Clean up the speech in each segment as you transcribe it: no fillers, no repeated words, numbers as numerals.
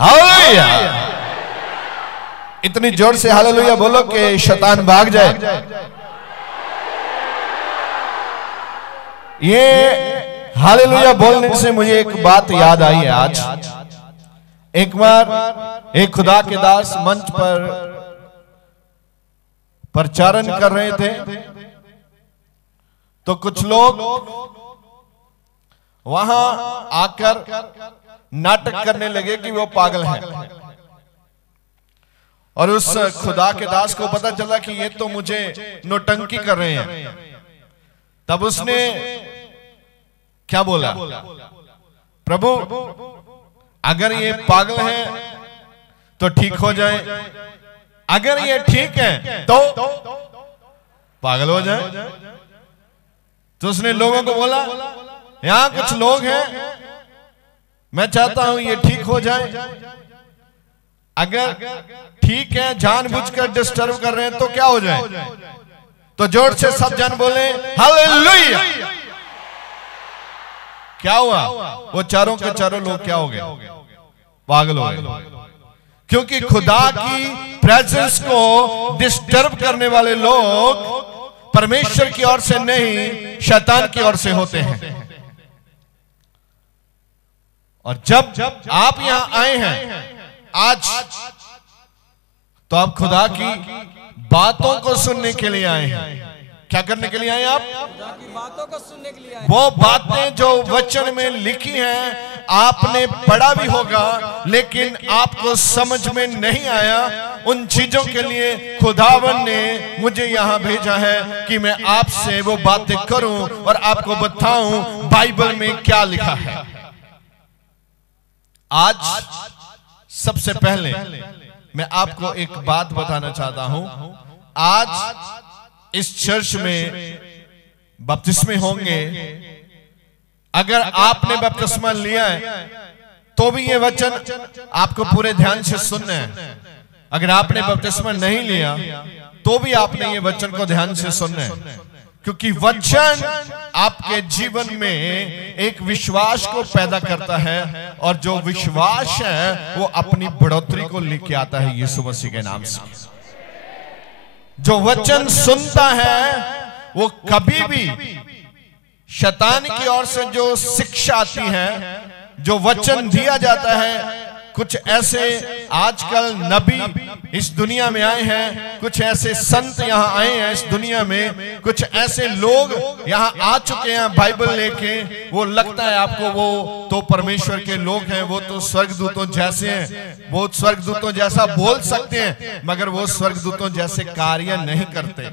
Hallelujah. इतनी जोर से हालेलुया बोलो कि शैतान भाग जाए। ये हालेलुया बोलने से मुझे एक बात याद आई है। आज एक बार एक खुदा के दास मंच पर प्रचारण कर रहे थे, तो कुछ लोग वहां आकर नाटक करने लगे कि वो पागल हैं। और उस खुदा के दास को पता चला कि ये तो मुझे नौटंकी कर रहे हैं। तब उसने क्या बोला, प्रभु अगर ये पागल हैं तो ठीक हो जाए, अगर ये ठीक है तो पागल हो जाए। तो उसने लोगों को बोला, यहां कुछ लोग हैं, मैं चाहता हूं ये ठीक हो जाए। अगर ठीक है, जानबूझकर डिस्टर्ब कर रहे हैं तो क्या हो जाए। तो जोर से सब जन बोले हालेलुया। क्या हुआ, वो चारों के चारों लोग क्या हो गए, पागल हो गए। क्योंकि खुदा की प्रेजेंस को डिस्टर्ब करने वाले लोग परमेश्वर की ओर से नहीं, शैतान की ओर से होते हैं। और जब आप यहां आए हैं आज, तो आप खुदा की बातों को सुनने के लिए आए हैं। क्या करने के लिए आए आप, खुदा की बातों को सुनने के लिए आए। वो बातें जो वचन में लिखी हैं, आपने पढ़ा भी होगा, लेकिन आपको समझ में नहीं आया। उन चीजों के लिए खुदावन ने मुझे यहां भेजा है कि मैं आपसे वो बातें करूं और आपको बताऊं बाइबल में क्या लिखा है। आज सबसे पहले मैं आपको एक बात बताना चाहता हूं। आज इस चर्च में बपतिस्मे होंगे। अगर आपने बपतिस्मा लिया है तो भी ये वचन आपको पूरे ध्यान से सुनना है। अगर आपने बपतिस्मा नहीं लिया तो भी आपने ये वचन को ध्यान से सुनना है, क्योंकि वचन आपके जीवन में एक विश्वास को पैदा करता है, और जो विश्वास है वो अपनी बढ़ोतरी को लेके आता है यीशु मसीह के नाम से। जो वचन सुनता है वो कभी भी शैतान की ओर से जो शिक्षा आती है, जो वचन दिया जाता है, कुछ ऐसे आजकल नबी इस दुनिया में आए हैं, कुछ ऐसे संत यहाँ आए हैं इस दुनिया में, कुछ ऐसे लोग यहाँ आ चुके हैं बाइबल लेके। वो लगता है आपको वो तो परमेश्वर के लोग हैं, वो तो स्वर्गदूतों जैसे हैं, वो स्वर्गदूतों जैसा बोल सकते हैं, मगर वो स्वर्गदूतों जैसे कार्य नहीं करते।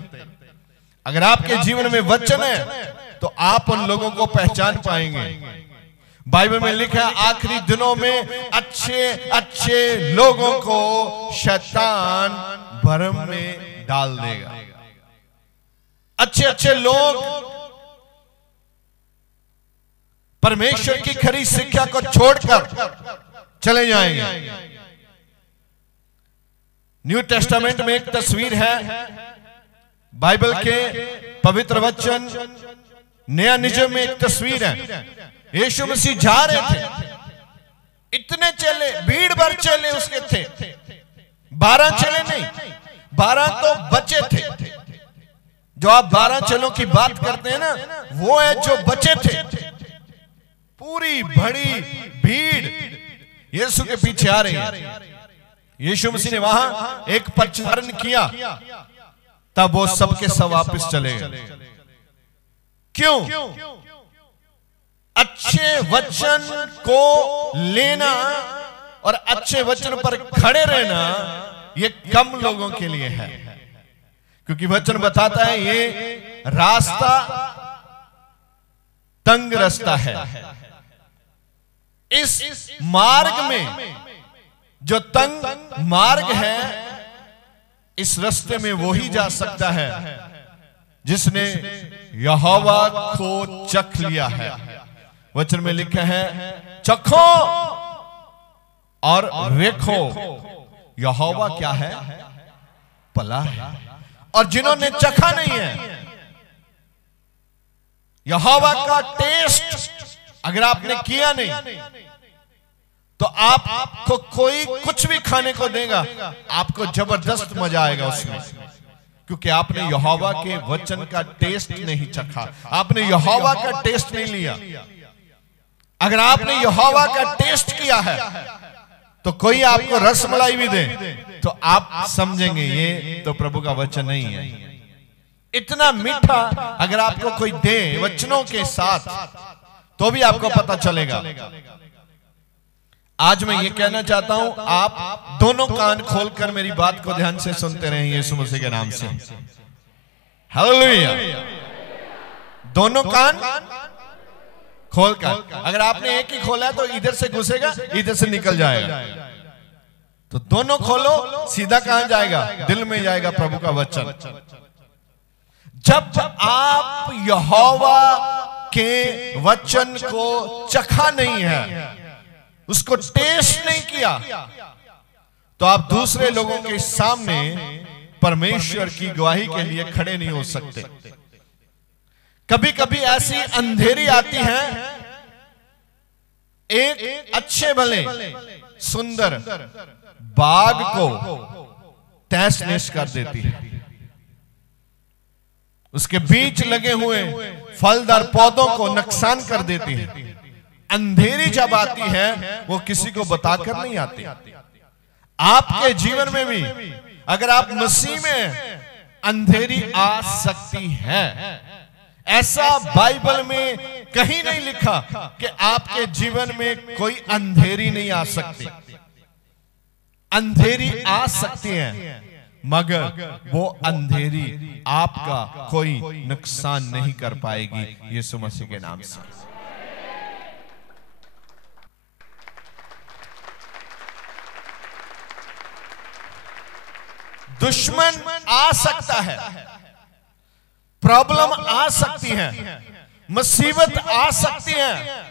अगर आपके जीवन में वचन है तो आप उन लोगों को पहचान पाएंगे। बाइबल में लिखा है आखिरी दिनों में अच्छे अच्छे लोगों को शैतान भरम में डाल देगा। अच्छे अच्छे लोग परमेश्वर की खरी शिक्षा को छोड़कर चले जाएंगे। न्यू टेस्टामेंट में एक तस्वीर है, बाइबल के पवित्र वचन नया नियम में एक तस्वीर है। यीशु मसीह जा रहे थे, इतने चेले, भीड़ भर चेले उसके थे। 12 चेले नहीं, 12 तो बचे थे। जो आप 12 चेलों की बात करते हैं ना, वो है जो बचे थे। पूरी बड़ी भीड़ यीशु के पीछे आ रही है। यीशु मसीह ने वहां एक प्रचारण किया, तब वो सबके सब वापस चले गए। क्यों? अच्छे वचन को लेना और अच्छे वचन पर खड़े रहना ये कम लोगों के लिए है, क्योंकि वचन बताता है ये रास्ता तंग रास्ता है। इस मार्ग में जो तंग मार्ग है, इस रास्ते में वो ही जा सकता है जिसने यहोवा को चख लिया है। वचन में लिखा है चखो और रेखो, यहोवा क्या है, भला है। और जिन्होंने चखा नहीं है यहोवा का टेस्ट, अगर आपने किया नहीं, तो आपको कोई कुछ भी खाने को देगा, आपको जबरदस्त मजा आएगा उसमें, क्योंकि आपने यहोवा के वचन का टेस्ट नहीं चखा, आपने यहोवा का टेस्ट नहीं लिया। अगर आपने यहोवा का टेस्ट किया है तो कोई आपको रसमलाई भी दे तो आप समझेंगे ये तो प्रभु का वचन नहीं है। इतना मीठा अगर आपको कोई दे वचनों के साथ तो भी आपको पता चलेगा। आज मैं ये कहना चाहता हूं, आप दोनों कान खोलकर मेरी बात को ध्यान से सुनते रहें यीशु मसीह के नाम से। हालेलुया। दोनों कान खोलकर, अगर आपने एक ही खोला है तो इधर से घुसेगा, इधर से निकल जाएगा। तो दोनों खोलो, सीधा कहां जाएगा? दिल में जाएगा प्रभु का वचन। जब आप यहोवा के वचन को चखा नहीं है, उसको टेस्ट नहीं किया, तो आप दूसरे लोगों के सामने परमेश्वर की गवाही के लिए खड़े नहीं हो सकते। कभी कभी ऐसी अंधेरी आती है, एक अच्छे भले सुंदर बाग को तहस नहस कर देती है। उसके बीच लगे हुए फलदार पौधों को नुकसान कर देती है। अंधेरी जब आती है वो किसी को बताकर नहीं आती। आपके जीवन में भी अगर आप मसीह में, अंधेरी आ सकती है। ऐसा बाइबल में कहीं नहीं लिखा कि आपके जीवन में कोई अंधेरी नहीं आ सकती। अंधेरी आ सकती है, मगर वो अंधेरी आपका कोई नुकसान नहीं कर पाएगी यीशु मसीह के नाम से। दुश्मन आ सकता है, प्रॉब्लम आ सकती है, मुसीबत आ सकती है,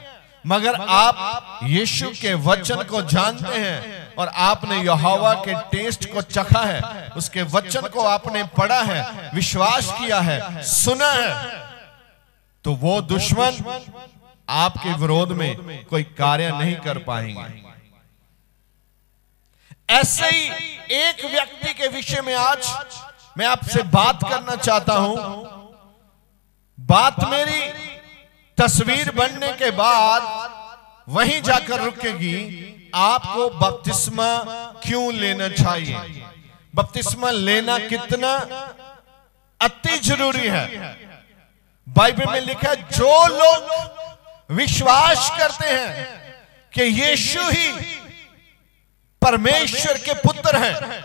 मगर आप यीशु के वचन को जानते हैं और आपने यहोवा के टेस्ट को चखा है, उसके वचन को आपने पढ़ा है, विश्वास किया है, सुना है, तो वो दुश्मन आपके विरोध में कोई कार्य नहीं कर पाएंगे। ऐसे ही एक व्यक्ति के विषय में आज मैं आपसे बात करना चाहता हूं। बात मेरी तस्वीर बनने के बाद वहीं जाकर रुकेगी। आपको बपतिस्मा क्यों लेना चाहिए, बपतिस्मा लेना कितना अति जरूरी है। बाइबल में लिखा है, जो लोग विश्वास करते हैं कि यीशु ही परमेश्वर के पुत्र हैं,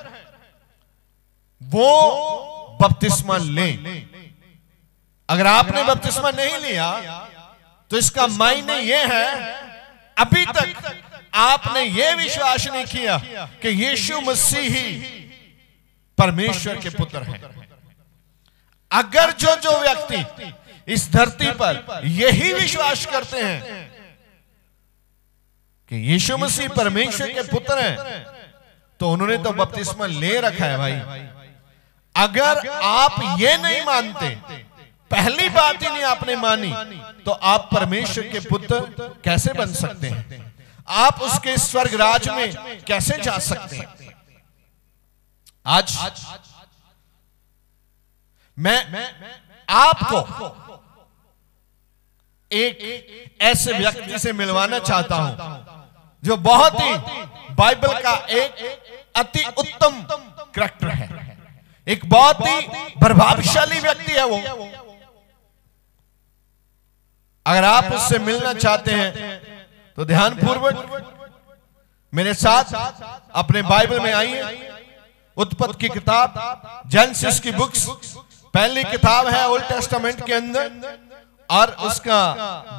वो बपतिस्मा लें। अगर आपने बपतिस्मा नहीं लिया तो इसका मायने ये है, अभी तक आपने ये विश्वास नहीं किया कि यीशु मसीह ही परमेश्वर के पुत्र हैं। अगर जो व्यक्ति इस धरती पर यही विश्वास करते हैं कि यीशु मसीह परमेश्वर के पुत्र हैं, तो उन्होंने तो बपतिस्मा ले रखा है भाई। अगर आप ये नहीं मानते, पहली बात ही नहीं आपने मानी, तो आप परमेश्वर के पुत्र कैसे बन सकते हैं? आप उसके स्वर्ग राज में कैसे जा सकते हैं? आज मैं आपको एक ऐसे व्यक्ति से मिलवाना चाहता हूं जो बहुत ही बाइबल का एक अति उत्तम करैक्टर है, एक बहुत ही प्रभावशाली व्यक्ति है वो। अगर आप उससे मिलना चाहते हैं तो ध्यानपूर्वक मेरे साथ अपने बाइबल में आइए। उत्पत्ति की किताब, जेनेसिस की बुक्स, पहली किताब है ओल्ड टेस्टामेंट के अंदर, और उसका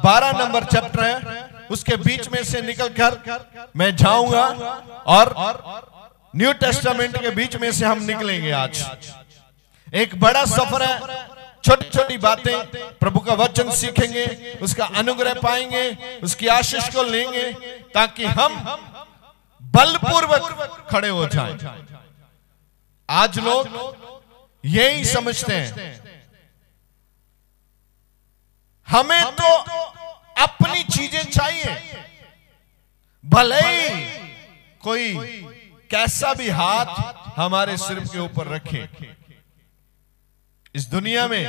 12 नंबर चैप्टर है। उसके बीच में से निकलकर मैं जाऊंगा और न्यू टेस्टामेंट के बीच में से हम निकलेंगे। आज एक बड़ा सफर है, छोटी छोटी बातें, प्रभु का वचन सीखेंगे, उसका अनुग्रह पाएंगे, उसकी आशीष को लेंगे, ताकि हम बलपूर्वक खड़े हो जाएं। आज लोग यही समझते हैं, हमें तो अपनी चीजें चाहिए, भले ही कोई कैसा भी हाथ हमारे सिर के ऊपर रखे, इस दुनिया में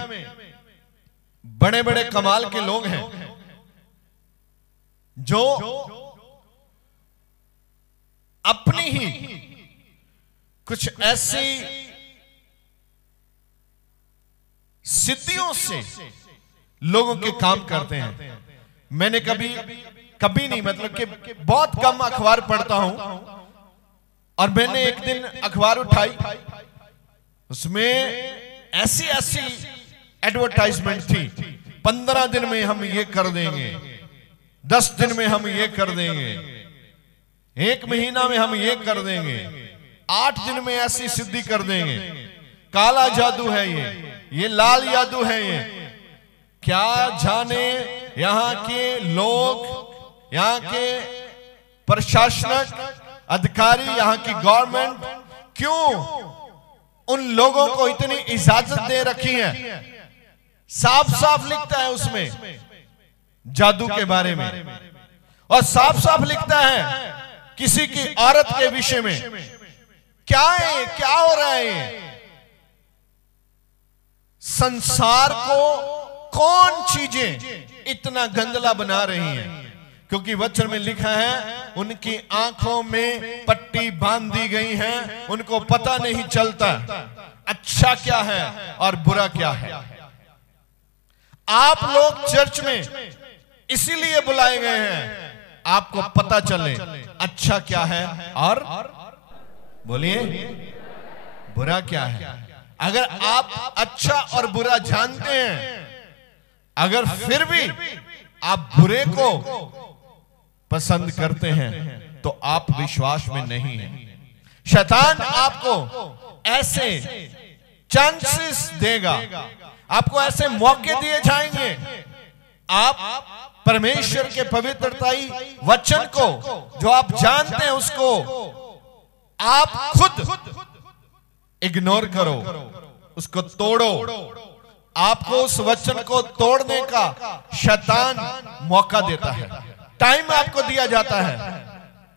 बड़े बड़े कमाल के लोग हैं जो अपनी ही कुछ ऐसी सिद्धियों से लोगों के काम करते हैं। मैंने कभी नहीं, मतलब कि बहुत कम अखबार पढ़ता हूं, और मैंने एक दिन अखबार उठाई, उसमें ऐसी एडवर्टाइजमेंट थी, 15 दिन में हम ये कर देंगे, 10 दिन में हम ये कर देंगे, 1 महीना में हम ये कर देंगे, 8 दिन में ऐसी सिद्धि कर देंगे, काला जादू है ये लाल जादू है ये। क्या जाने यहां के लोग, यहां के प्रशासनिक अधिकारी, यहां की गवर्नमेंट क्यों उन लोगों को इतनी इजाजत दे रखी है। साफ साफ लिखता है उसमें जादू के बारे में, और साफ साफ लिखता है किसी की औरत के विषय में। क्या है, क्या हो रहा है? संसार को कौन चीजें इतना गंदला बना रही हैं? क्योंकि वचन में लिखा है उनकी आंखों में पट्टी बांध दी गई है, उनको पता नहीं चलता अच्छा क्या है और बुरा क्या है। आप लोग चर्च में इसीलिए बुलाए गए हैं, आपको पता चले अच्छा क्या है और बोलिए बुरा क्या है। अगर आप अच्छा और बुरा जानते हैं, अगर फिर भी आप बुरे को पसंद करते हैं, तो आप विश्वास में नहीं हैं। शैतान आपको ऐसे चांसेस देगा, आपको ऐसे मौके दिए जाएंगे, आप परमेश्वर के पवित्रताई वचन को जो आप जानते हैं उसको आप खुद इग्नोर करो, उसको तोड़ो। आपको उस वचन को तोड़ने का शैतान मौका देता है, टाइम आपको दिया जाता है।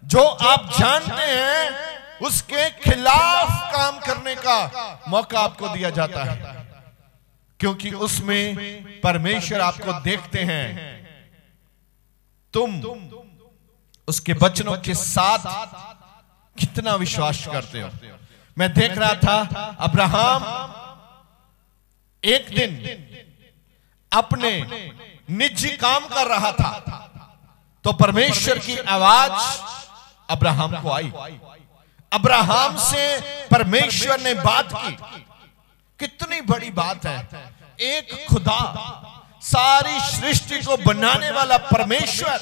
जो आप जानते हैं उसके खिलाफ काम करने का मौका आपको दिया जाता है, क्योंकि उसमें परमेश्वर आपको देखते हैं तुम उसके वचनों के साथ कितना विश्वास करते हो। मैं देख रहा था अब्राहम एक दिन अपने निजी काम कर रहा था, तो परमेश्वर की आवाज अब्राहम को आई। अब्राहम से परमेश्वर ने बात की। कितनी बड़ी बात है, एक खुदा, सारी सृष्टि को बनाने वाला परमेश्वर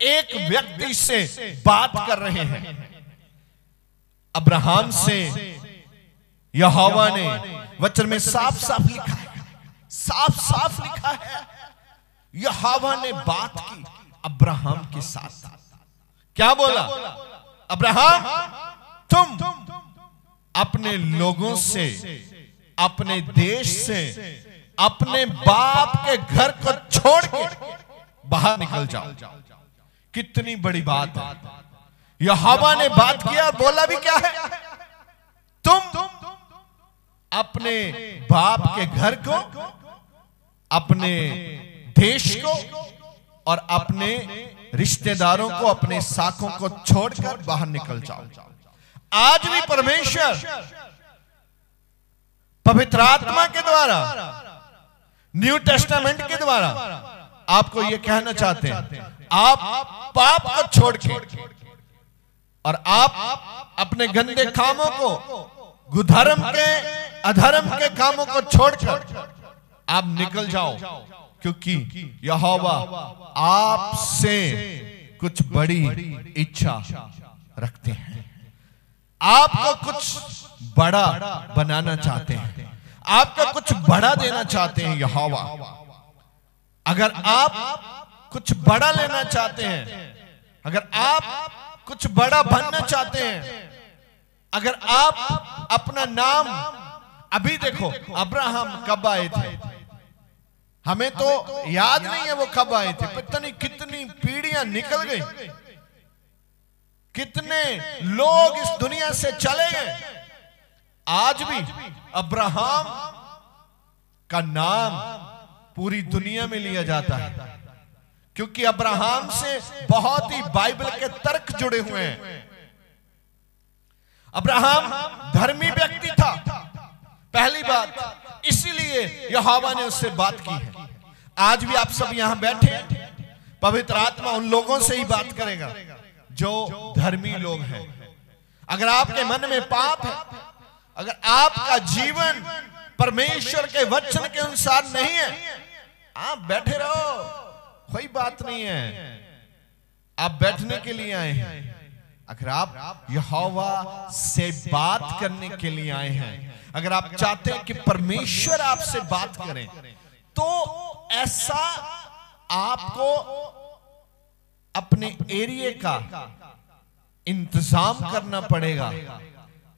एक व्यक्ति से बात कर रहे हैं। अब्राहम से यहोवा ने वचन में साफ साफ लिखा है, साफ साफ लिखा है, यहोवा ने बात की अब्राहम के साथ। क्या बोला? अब्राहम, तुम अपने लोगों से, अपने देश से, अपने बाप के घर को छोड़ के बाहर निकल जाओ। कितनी बड़ी बात है। यहोवा ने बात किया और बोला भी क्या है? तुम अपने बाप के घर को, अपने देश को और अपने रिश्तेदारों को, अपने साखों को छोड़कर बाहर निकल जाओ। आज भी परमेश्वर पवित्र आत्मा के द्वारा, न्यू टेस्टामेंट के द्वारा आपको यह कहना चाहते हैं, आप पाप को छोड़ के और आप अपने गंदे कामों को, गुधर्म के, अधर्म के कामों को छोड़कर आप निकल जाओ, क्योंकि यहोवा आपसे कुछ बड़ी इच्छा रखते हैं। आपको कुछ बड़ा बनाना चाहते हैं, आपको कुछ बड़ा देना चाहते हैं यहोवा। अगर आप कुछ बड़ा लेना चाहते हैं, अगर आप कुछ बड़ा बनना चाहते हैं, अगर आप अपना नाम, अभी देखो अब्राहम कब आए थे, हमें तो याद नहीं है वो कब आए थे, पता नहीं कितनी पीढ़ियां निकल गई। कितने लोग इस दुनिया से चले गए, आज भी अब्राहम का नाम पूरी दुनिया में लिया जाता है, क्योंकि अब्राहम से बहुत ही बाइबल के तर्क जुड़े हुए हैं। अब्राहम धर्मी व्यक्ति था, पहली बात, इसीलिए यहोवा ने उससे बात की है। आज भी आप सब यहां बैठे, पवित्र आत्मा उन लोगों से ही बात करेगा जो धर्मी लोग हैं। अगर आपके मन में पाप है, अगर आपका जीवन परमेश्वर के वचन के अनुसार नहीं है, आप बैठे रहो, कोई बात नहीं है, आप बैठने के लिए आए हैं। अगर आप यहोवा से बात करने के लिए आए हैं, अगर आप चाहते हैं कि परमेश्वर आपसे बात करें, तो ऐसा आपको अपने एरिया का इंतजाम करना पड़ेगा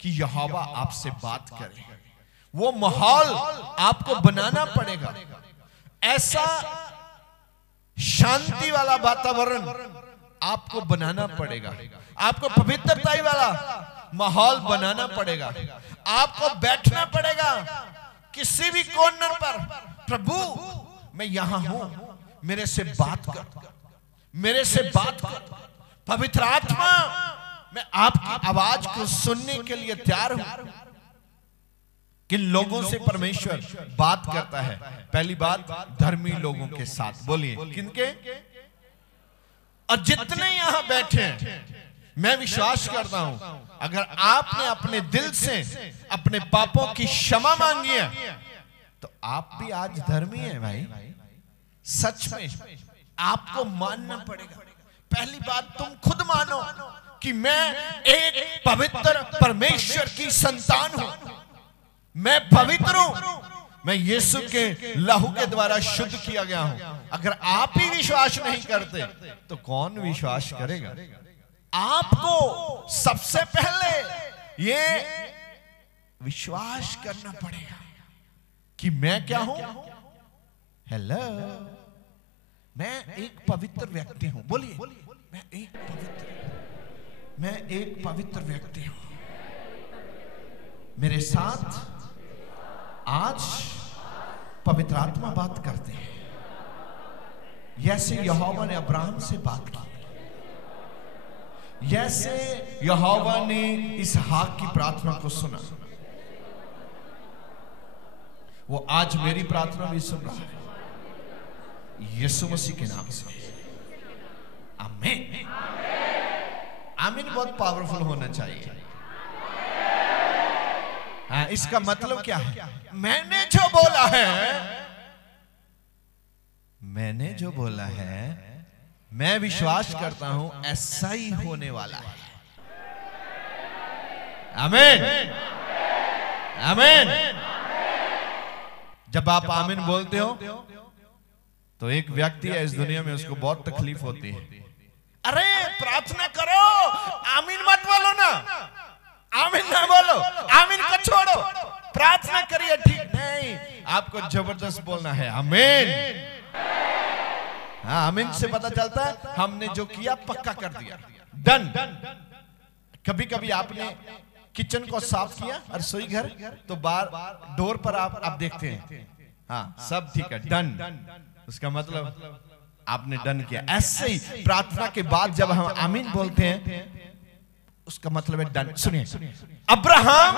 कि यहोवा आपसे बात करे। वो माहौल आपको बनाना पड़ेगा, ऐसा शांति वाला वातावरण आपको बनाना पड़ेगा, आपको पवित्रता वाला माहौल बनाना पड़ेगा, आपको बैठना पड़ेगा किसी भी कॉर्नर पर, प्रभु मैं यहां हूं, मेरे से बात कर, मेरे से बात कर। पवित्र आत्मा, मैं आपकी आवाज को सुनने के लिए तैयार हूं। किन लोगों से परमेश्वर बात करता है? पहली बात, धर्मी लोगों के साथ। बोलिए किनके? और जितने यहां बैठे हैं, मैं विश्वास करता हूं, अगर आपने अपने दिल से अपने पापों की क्षमा मांगी है, तो आप भी आज धर्मी हैं भाई। सच में आपको मानना पड़ेगा। पहली बात, तुम खुद मानो कि मैं एक पवित्र परमेश्वर की संतान हूं, मैं पवित्र हूं, मैं यीशु के लहू के द्वारा शुद्ध किया गया हूं। अगर आप ही विश्वास नहीं करते तो कौन विश्वास करेगा? आपको सबसे पहले ये विश्वास करना पड़ेगा कि मैं क्या हूं। हेलो, मैं एक पवित्र व्यक्ति हूं। बोलिए, मैं एक पवित्र व्यक्ति हूं। मेरे साथ आज पवित्र आत्मा बात करते हैं। जैसे यहोवा ने अब्राहम से बात की, जैसे यहोवा ने इसहाक की प्रार्थना को सुना, वो आज मेरी प्रार्थना भी सुन रहा है, यीशु मसीह के नाम से। आमीन। आमीन बहुत पावरफुल होना चाहिए। हाँ, इसका मतलब क्या है? मैंने जो बोला है, मैंने जो बोला है, मैं विश्वास करता हूं ऐसा ही होने वाला है। आमीन, आमीन। जब आप आमीन बोलते हो तो एक व्यक्ति है इस दुनिया में, उसको बहुत तकलीफ होती है। अरे प्रार्थना करो, आमीन मत बोलो ना, आमीन ना बोलो, आमीन को छोड़ो, प्रार्थना करिए। ठीक नहीं, आपको जबरदस्त बोलना है आमीन। हाँ, आमीन से पता चलता है हमने जो किया पक्का कर दिया, डन। कभी कभी आपने किचन को साफ किया, रसोई घर, तो बाहर डोर पर आप देखते हैं, हाँ सब ठीक है, डन। उसका मतलब आपने डन किया। ऐसे ही प्रार्थना के बाद जब हम आमीन बोलते हैं, उसका मतलब है डन। सुनिए, अब्राहम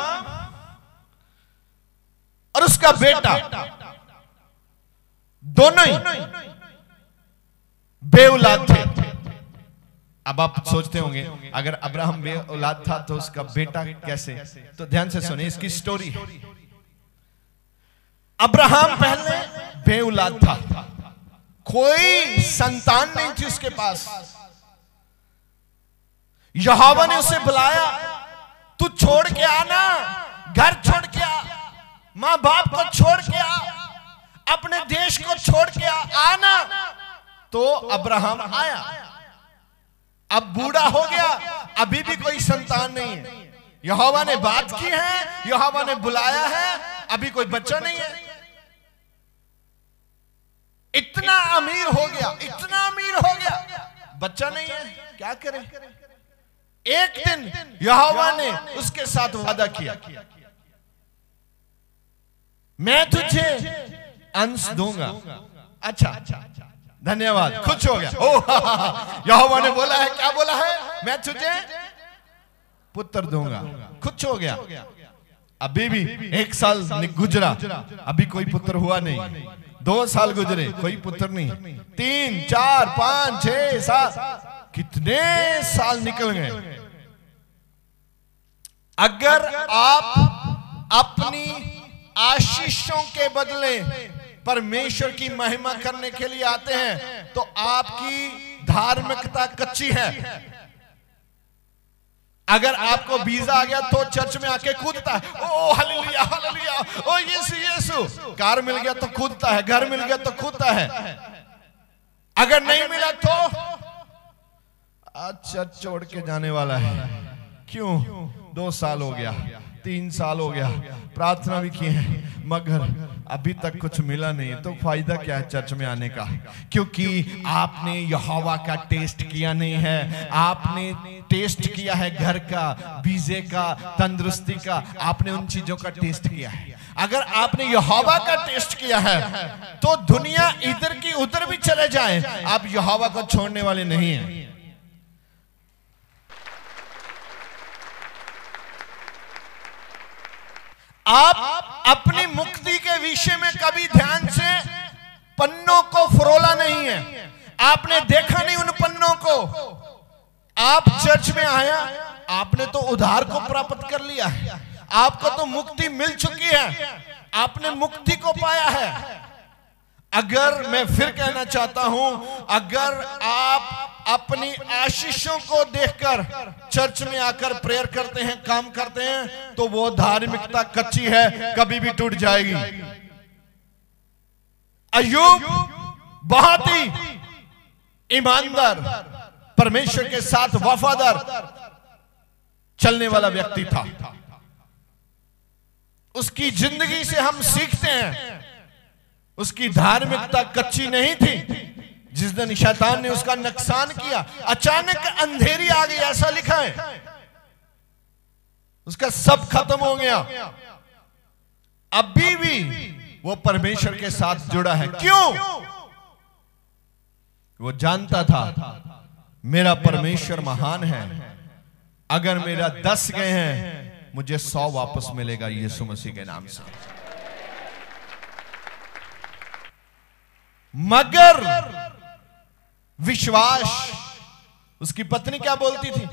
और उसका बेटा दोनों ही बेऔलाद थे। अब आप सोचते होंगे, अगर अब्राहम बेऔलाद था तो उसका बेटा कैसे? तो ध्यान से सुनिए, इसकी स्टोरी है। अब्राहम पहले बेऔलाद था, कोई संतान नहीं थी उसके पास। यहोवा ने उसे बुलाया, तू छोड़ के आना, घर छोड़ के आ, मां बाप को छोड़ के आ, अपने देश को छोड़ के आना। तो अब्राहम आया। अब बूढ़ा हो गया, अभी भी कोई संतान नहीं है। यहोवा ने बात की है, यहोवा ने बुलाया है, अभी कोई बच्चा नहीं है। इतना अमीर हो गया, इतना अमीर हो गया, बच्चा नहीं है, क्या करें? एक दिन यहोवा ने उसके साथ वादा किया, मैं तुझे अंश दूंगा। अच्छा, धन्यवाद, खुश हो गया। ओ यहोवा ने बोला है, क्या बोला है? मैं तुझे पुत्र दूंगा। खुश हो गया। अभी भी 1 साल गुजरा, अभी कोई पुत्र हुआ नहीं। 2 साल गुजरे, कोई पुत्र नहीं। 3, 4, 5, 6, 7, कितने साल निकल गए। अगर आप अपनी आशीषों के बदले परमेश्वर की महिमा करने के लिए आते हैं तो आपकी धार्मिकता कच्ची है। अगर आपको वीजा आ गया तो चर्च में आके कूदता है, ओ हालेलुया हालेलुया, ओ यीशु यीशु। कार मिल गया तो कूदता है, घर मिल गया तो कूदता है। अगर नहीं मिला तो आज चर्च छोड़ के जाने वाला है। क्यों? 2 साल हो गया, 3 साल हो गया, प्रार्थना भी की है, मगर अभी तक कुछ मिला नहीं। तो फायदा क्या है चर्च में आने का? क्योंकि आपने यहोवा का टेस्ट किया नहीं है। आपने टेस्ट किया है घर का, वीजे का, तंदुरुस्ती का, आपने उन चीजों का टेस्ट किया है। अगर आपने यहोवा का टेस्ट किया है तो दुनिया इधर की उधर भी चले जाए, आप यहोवा को छोड़ने वाले नहीं हैं। आप अपनी मुक्ति के विषय में कभी ध्यान से पन्नों को फरोला नहीं है। आपने देखा नहीं उन पन्नों को। आप चर्च में आया, आपने तो उद्धार को प्राप्त कर लिया है, आपको तो मुक्ति मिल चुकी है, आपने मुक्ति को पाया है। अगर मैं फिर कहना चाहता हूं, अगर आप अपनी आशीषों को देखकर चर्च में आकर प्रेयर करते हैं, काम करते हैं, तो वो धार्मिकता कच्ची है, कभी भी टूट जाएगी। अय्यूब बहुत ही ईमानदार, परमेश्वर के साथ वफादार चलने वाला व्यक्ति था। उसकी जिंदगी से हम सीखते हैं, उसकी धार्मिकता कच्ची नहीं थी। जिस दिन शैतान ने उसका नुकसान किया, अचानक अंधेरी आ गई, ऐसा लिखा है, उसका सब खत्म हो गया। अभी भी वो परमेश्वर के साथ जुड़ा है। क्यों? वो जानता था मेरा परमेश्वर महान है। अगर मेरा 10 गए हैं, मुझे 100 वापस मिलेगा यीशु मसीह के नाम से। मगर विश्वास, उसकी पत्नी क्या बोलती थी?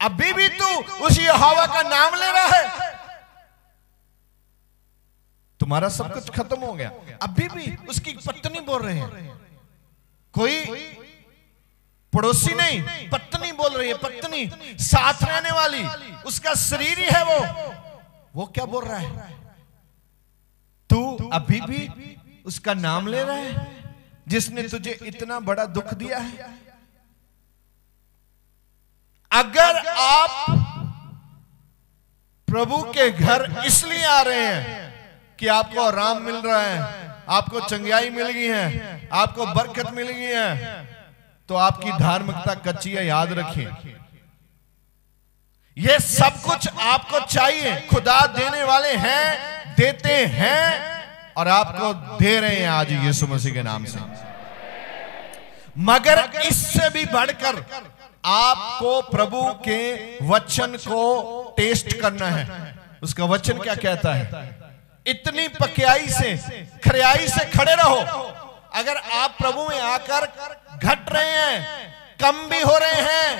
अभी भी तू उस यहोवा का नाम ले रहा है, तुम्हारा सब कुछ खत्म हो गया। अभी भी उसकी पत्नी बोल रहे हैं, कोई पड़ोसी नहीं, पत्नी बोल रही है, पत्नी साथ रहने वाली, उसका शरीर ही है वो क्या बोल रहा है? तू अभी भी उसका नाम ले रहा है जिसने तुझे इतना बड़ा दुख दिया है। अगर आप प्रभु के घर इसलिए आ रहे हैं कि आपको आराम मिल रहा है, आपको चंगाई मिल गई है, आपको बरकत मिल गई है, तो आपकी धार्मिकता कच्ची है। याद रखिए, ये सब कुछ आपको चाहिए। खुदा देने वाले हैं, देते हैं, और आपको दे रहे हैं आज यीशु मसीह के नाम से। मगर इससे भी बढ़कर आपको प्रभु के वचन को टेस्ट करना है। उसका वचन क्या कहता है? इतनी पक्याई से, खरियाई से खड़े रहो। अगर आप प्रभु में आकर घट रहे हैं, कम भी हो रहे हैं,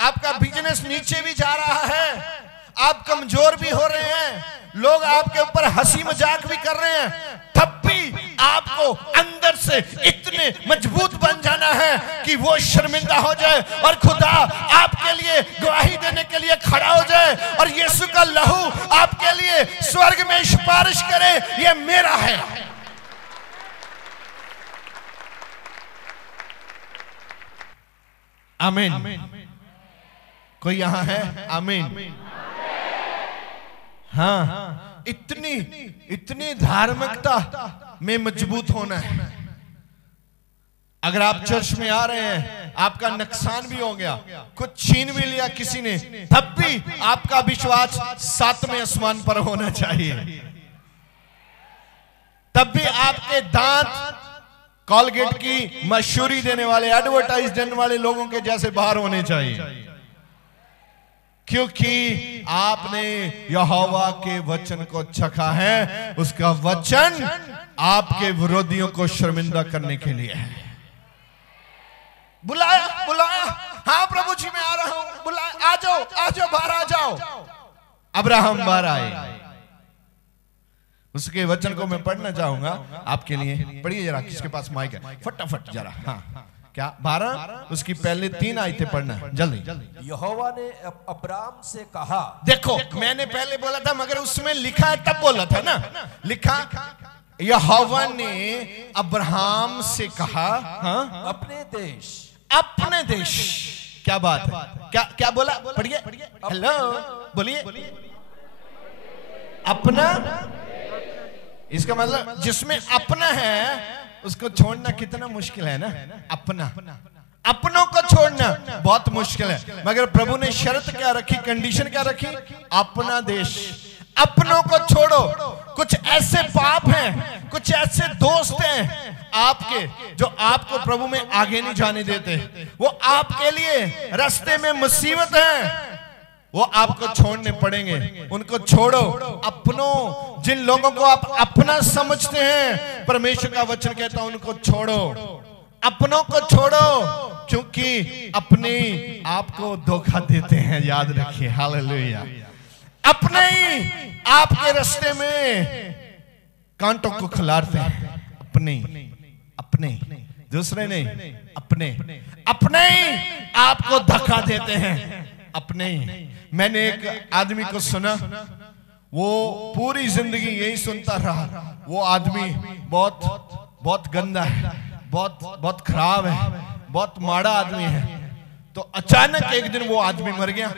आपका बिजनेस नीचे भी जा रहा है, आप कमजोर भी हो रहे हैं, लोग आपके ऊपर हंसी मजाक भी कर रहे हैं, तब भी आपको अंदर से इतने मजबूत बन जाना है कि वो शर्मिंदा हो जाए और खुदा आपके लिए गवाही देने के लिए खड़ा हो जाए और यीशु का लहू आपके लिए स्वर्ग में सिफारिश करे, ये मेरा है। आमीन। कोई यहां है? आमीन। हाँ, इतनी धार्मिकता में मजबूत होना है। अगर आप चर्च में आ रहे हैं, आपका नुकसान भी हो गया, कुछ छीन भी लिया किसी ने, तब भी आपका विश्वास सातवें आसमान पर होना चाहिए। तब भी आपके दांत कॉलगेट की मशहूरी देने वाले, एडवर्टाइज देने वाले लोगों के जैसे बाहर होने चाहिए, क्योंकि आपने यहोवा के वचन को चखा है। उसका वचन आपके विरोधियों को शर्मिंदा करने के लिए है। बुलाया बुलाया, हाँ प्रभु जी मैं आ रहा हूं, बुलाया, आ जाओ बाहर आ जाओ। अब्राहम बाहर आए। उसके वचन को मैं पढ़ना चाहूंगा आपके लिए। पढ़िए जरा, किसके पास माइक है, फटाफट जरा। हाँ क्या 12 उसकी पहले 3 आयतें पढ़ना जल्दी। यहोवा ने अब्राम से कहा। देखो मैंने पहले बोला था, मगर उसमें लिखा है तब बोला था ना, लिखा यहोवा ने अब्राहम से कहा, हाँ अपने देश। क्या बात है, क्या क्या बोला, पढ़िए, हेलो बोलिए। अपना, इसका मतलब जिसमें अपना है उसको छोड़ना कितना मुश्किल है ना। अपनों को छोड़ना बहुत मुश्किल है, मगर प्रभु ने शर्त क्या रखी, कंडीशन क्या रखी, अपना देश। अपनों को छोड़ो। कुछ ऐसे पाप हैं, कुछ ऐसे दोस्त हैं आपके जो आपको प्रभु में आगे नहीं जाने देते, वो आपके लिए रास्ते में मुसीबत है, वो आपको छोड़ने पड़ेंगे। उनको छोड़ो। अपनों, जिन लोगों को आप अपना समझते हैं, परमेश्वर का वचन कहता है उनको छोड़ो। अपनों को छोड़ो, क्योंकि अपने आपको धोखा देते हैं, याद रखिए। हालेलुया। अपने ही आपके रास्ते में कांटों को खिलारते हैं। अपने दूसरे नहीं, अपने ही आपको धक्का देते हैं। अपने ही। मैंने एक आदमी को सुना, वो पूरी जिंदगी यही सुनता रहा। वो आदमी बहुत गंदा है, बहुत खराब है, बहुत माड़ा आदमी है। तो अचानक एक दिन वो आदमी मर गया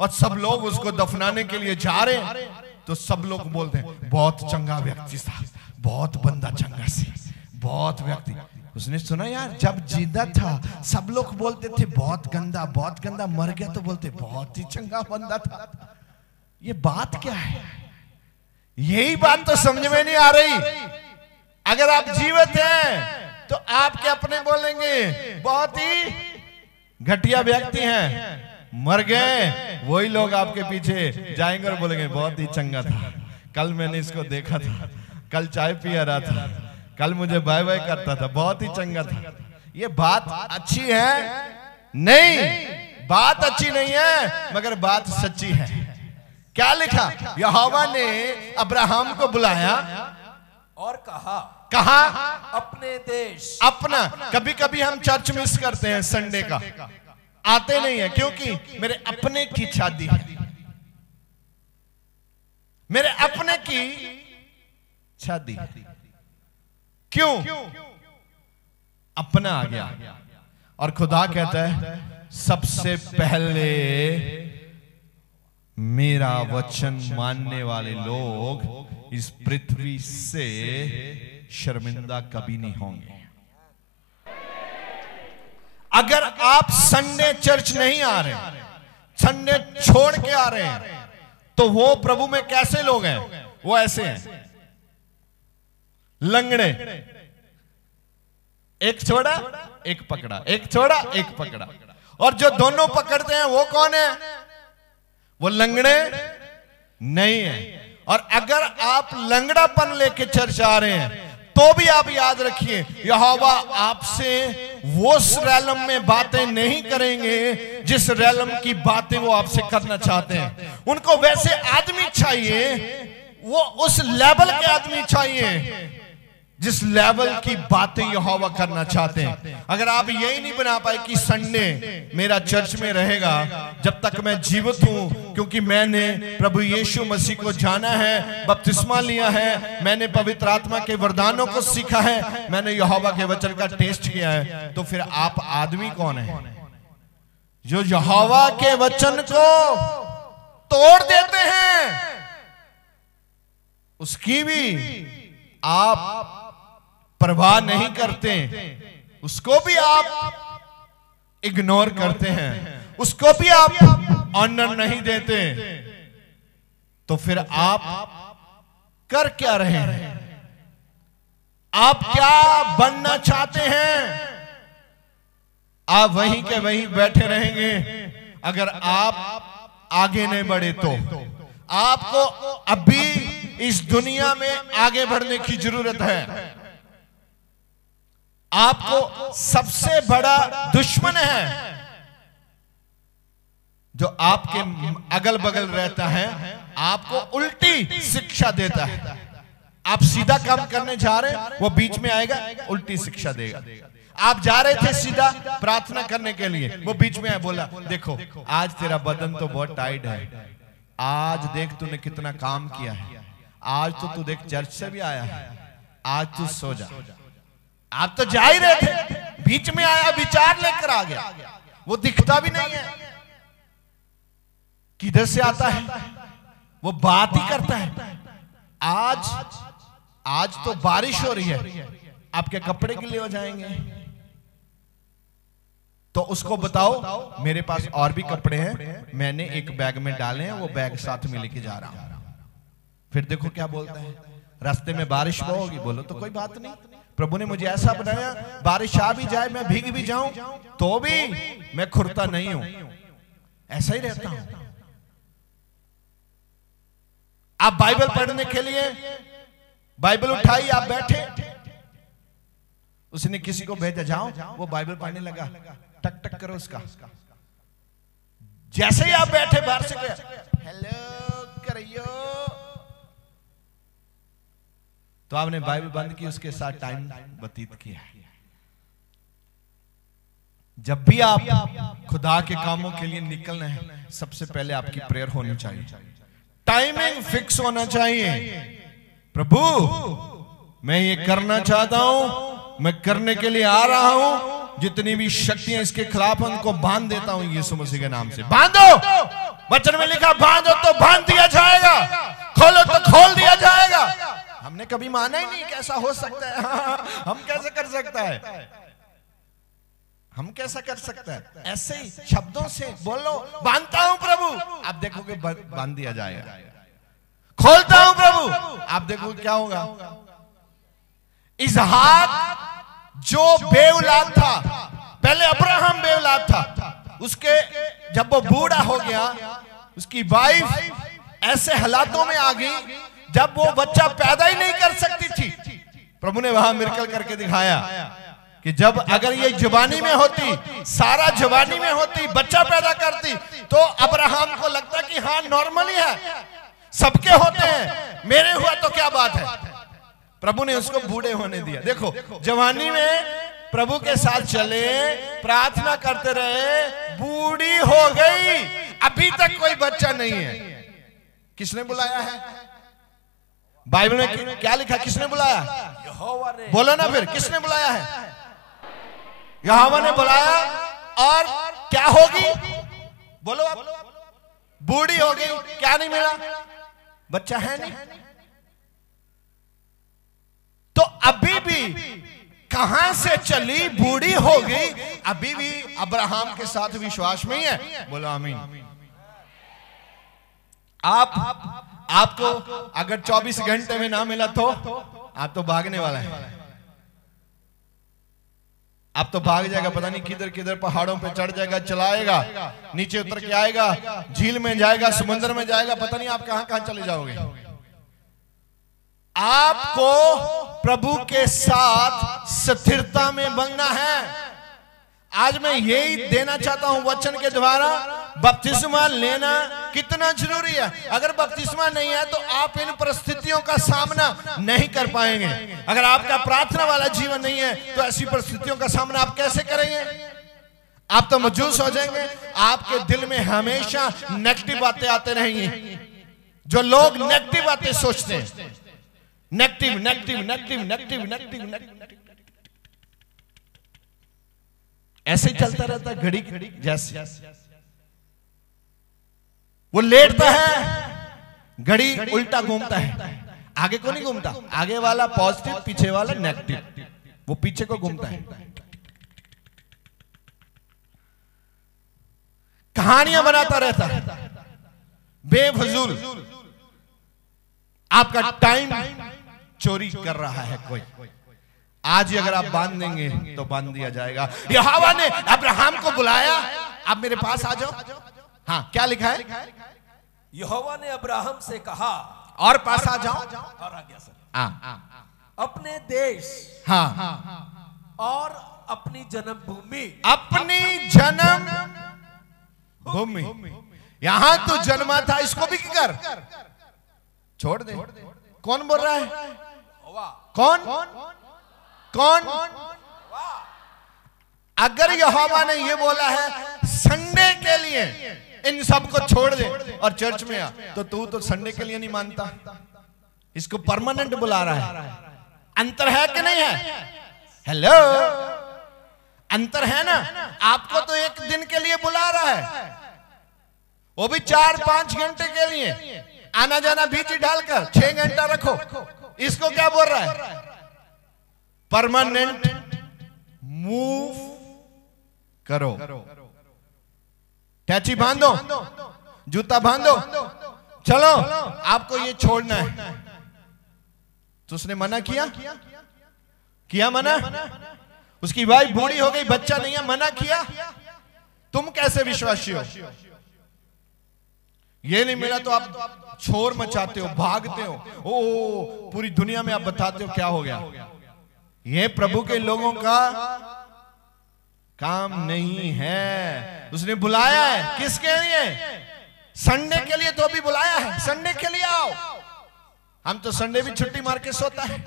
और सब लोग उसको दफनाने के लिए जा रहे। तो सब लोग बोलते हैं बहुत चंगा व्यक्ति था, बहुत बंदा चंगा सी, बहुत व्यक्ति। उसने सुना यार, जब जिंदा था सब लोग बोलते थे बहुत गंदा, मर गया तो बोलते बहुत ही चंगा बंदा था। ये बात क्या है? यही बात तो समझ में नहीं आ रही। अगर आप जीवित हैं तो आपके अपने बोलेंगे बहुत ही घटिया व्यक्ति हैं, मर गए वही लोग आपके पीछे जाएंगे और बोलेंगे बहुत ही चंगा था, कल मैंने इसको देखा था, कल चाय पिया रहा था, कल मुझे बाय बाय करता था, बहुत ही चंगा था। ये बात अच्छी है? नहीं, बात अच्छी नहीं है, मगर बात सच्ची है। क्या लिखा? यहोवा ने अब्राहम को बुलाया और कहा अपने देश। अपना। कभी कभी हम चर्च मिस करते हैं, संडे का आते नहीं है, क्योंकि मेरे अपने की शादी है, मेरे अपने की शादी। क्यों? अपना आ गया। और खुदा कहता है सबसे पहले मेरा वचन मानने वाले लोग इस पृथ्वी से शर्मिंदा कभी नहीं होंगे। अगर आप संडे चर्च नहीं आ रहे, संडे छोड़ के आ रहे हैं, तो वो प्रभु में कैसे लोग हैं? वो ऐसे हैं, लंगड़े, एक छोड़ा एक पकड़ा, एक छोड़ा एक पकड़ा। और जो दोनों पकड़ते हैं वो कौन है? वो लंगड़े नहीं है। और अगर आप लंगड़ापन लेके चर्च आ रहे हैं, तो भी आप याद रखिए, यहोवा आपसे वो रैलम में बातें नहीं करेंगे जिस रैलम की बातें वो आपसे करना चाहते हैं। उनको वैसे आदमी चाहिए, वो उस लेवल के आदमी चाहिए जिस लेवल की बातें यहोवा करना चाहते हैं। अगर आप यही नहीं बना पाए कि संडे मेरा चर्च में रहेगा जब तक मैं जीवित हूं, क्योंकि मैंने प्रभु यीशु मसीह को जाना है, बपतिस्मा लिया है, मैंने पवित्र आत्मा के वरदानों को सीखा है, मैंने यहोवा के वचन का टेस्ट किया है, तो फिर आप आदमी कौन है जो यहोवा के वचन को तोड़ देते हैं? उसकी भी आप परवाह नहीं करते, उसको भी आप इग्नोर करते हैं, उसको भी आप ऑनर नहीं देते, तो फिर आप कर क्या रहे हैं? आप क्या बनना चाहते हैं? आप वहीं के वहीं बैठे रहेंगे अगर आप आगे नहीं बढ़े तो। आपको अभी इस दुनिया में आगे बढ़ने की जरूरत है। आपको सबसे बड़ा दुश्मन है जो आपके अगल बगल रहता है, आपको उल्टी शिक्षा देता है। आप सीधा काम करने जा रहे हैं, वो बीच में आएगा, उल्टी शिक्षा देगा। आप जा रहे थे सीधा प्रार्थना करने के लिए, वो बीच में आया, बोला देखो आज तेरा बदन तो बहुत टाइट है, आज देख तूने कितना काम किया है, आज तो तू देख चर्च से भी आया है, आज तू सो जा। आप तो जा ही रहे थे, बीच में आया, विचार लेकर आ गया, वो दिखता भी नहीं है, किधर से आता है, वो बात ही करता है। आज तो बारिश हो रही है, आपके कपड़े गिले हो जाएंगे, तो उसको बताओ मेरे पास और भी कपड़े हैं, मैंने एक बैग में डाले हैं, वो बैग साथ में लेके जा रहा हूं। फिर देखो क्या बोलता है, रास्ते में बारिश होगी, बोलो तो कोई बात नहीं, प्रभु ने मुझे ऐसा बनाया, बारिश आ भी जाए, मैं भीग भी जाऊं तो भी मैं खुरता नहीं हूं, ऐसा ही रहता हूं। आप बाइबल पढ़ने के लिए बाइबल उठाई, आप बैठे, उसने किसी को भेजा, जाओ, वो बाइबल पढ़ने लगा, टक टक करो उसका। जैसे ही आप बैठे, बाहर से गया, हेलो करियो, तो आपने बाइबल बंद की, उसके साथ टाइम व्यतीत किया। जब भी आप खुदा के कामों के लिए निकलना है, सबसे पहले आपकी प्रेयर होनी चाहिए, टाइमिंग फिक्स होना चाहिए। प्रभु मैं ये करना चाहता हूं, मैं करने के लिए आ रहा हूं, जितनी भी शक्तियां इसके खिलाफ उनको बांध देता हूं यीशु मसीह के नाम से। बांधो, वचन में लिखा बांधो तो बांध दिया जाएगा, खोलो तो खोल दिया जाएगा। हमने कभी माना ही नहीं, कैसा हो सकता है, हम कैसे कर सकता है, हम कैसा कर सकता है? ऐसे ही शब्दों से बोलो, बांधता हूं प्रभु, आप देखोगे बांध दिया जाएगा। खोलता हूं प्रभु, आप देखोगे क्या होगा। इसहाक जो बेऔलाद था, पहले अब्राहम बेऔलाद था, उसके जब वो बूढ़ा हो गया, उसकी वाइफ ऐसे हालातों में आ गई जब वो बच्चा पैदा ही नहीं कर सकती थी। प्रभु ने वहां मिरेकल करके दिखाया कि जब अगर ये जवानी में होती, सारा जवानी में होती, बच्चा पैदा करती, तो अब्राहम को लगता कि हाँ नॉर्मल ही है, सबके होते हैं, मेरे हुआ तो क्या बात है। प्रभु ने उसको बूढ़े होने दिया। देखो जवानी में प्रभु के साथ चले, प्रार्थना करते रहे, बूढ़ी हो गई, अभी तक कोई बच्चा नहीं है। किसने बुलाया है? बाइबल में क्या लिखा, किसने बुलाया? यहोवा ने। बोलो ना फिर, किसने बुलाया है? यहोवा ने बुलाया। और क्या होगी? बोलो आप। बूढ़ी हो गई, क्या नहीं मिला? बच्चा है नहीं। तो अभी भी कहां से चली, बूढ़ी हो गई, अभी भी अब्राहम के साथ विश्वास में ही है। बोलो आमीन। आपको अगर 24 घंटे में ना मिला तो आप तो भागने वाला है, आप तो भाग जाएगा, पता नहीं किधर किधर पहाड़ों पे चढ़ जाएगा, चलाएगा, नीचे उतर के आएगा, झील में जाएगा, समुद्र में जाएगा, पता नहीं आप कहां कहां चले जाओगे। आपको प्रभु के साथ स्थिरता में बनना है। आज मैं यही देना चाहता हूं वचन के द्वारा, बपतिस्मा लेना कितना जरूरी है। अगर बपतिस्मा नहीं है तो आप इन परिस्थितियों का सामना नहीं कर पाएंगे। अगर आपका प्रार्थना वाला जीवन नहीं है तो ऐसी परिस्थितियों का सामना आप कैसे करेंगे? आप तो मजूस हो जाएंगे। आपके दिल में हमेशा नेगेटिव बातें आते रहेंगी। जो लोग नेगेटिव बातें सोचते हैं, negative negative negative negative negative negative, ऐसे ही चलता रहता है घड़ी घड़ी जैसे। वो लेटता है, घड़ी उल्टा घूमता है, आगे को नहीं घूमता। आगे वाला पॉजिटिव, पीछे वाला नेगेटिव, वो पीछे को घूमता है। कहानियां बनाता रहता है, बेफजूल आपका टाइम चोरी कर रहा है कोई। आज ही अगर आप बांध देंगे तो बांध दिया जाएगा। यहोवा ने अब्राहम को बुलाया, आप मेरे पास आ जाओ। हाँ, क्या लिखा है? यहोवा ने अब्राहम से कहा, और पास आ जाओ। और आ गया सर। अपने देश, हाँ, और अपनी जन्मभूमि, अपनी जन्म भूमि, यहां तो जन्मा था, इसको भी कर छोड़ दे। कौन बोल रहा है? कौन कौन? अगर यहोवा ने ये बोला है संडे के लिए इन सब को छोड़ दे और चर्च में आ, तो तू तो संडे के लिए नहीं मानता, इसको परमानेंट बुला रहा है। अंतर है कि नहीं है? हेलो, अंतर है ना? आपको तो एक दिन के लिए बुला रहा है, वो भी 4-5 घंटे के लिए, आना जाना बीच डालकर 6 घंटा रखो। इसको क्या बोल रहा है? परमानेंट मूव करो। टैची बांधो, जूता बांधो, चलो आपको ये छोड़ना है। तो उसने मना किया मना। उसकी वाइफ बूढ़ी हो गई, बच्चा नहीं है, मना किया। तुम कैसे विश्वासी हो? ये नहीं मिला तो आप शोर मचाते हो, भागते हो, ओ पूरी दुनिया में आप बताते हो क्या हो गया। ये प्रभु के लोगों का काम नहीं है। उसने बुलाया है किसके लिए? संडे के लिए तो अभी बुलाया है, संडे के लिए आओ। हम तो संडे भी छुट्टी मार के सोता है,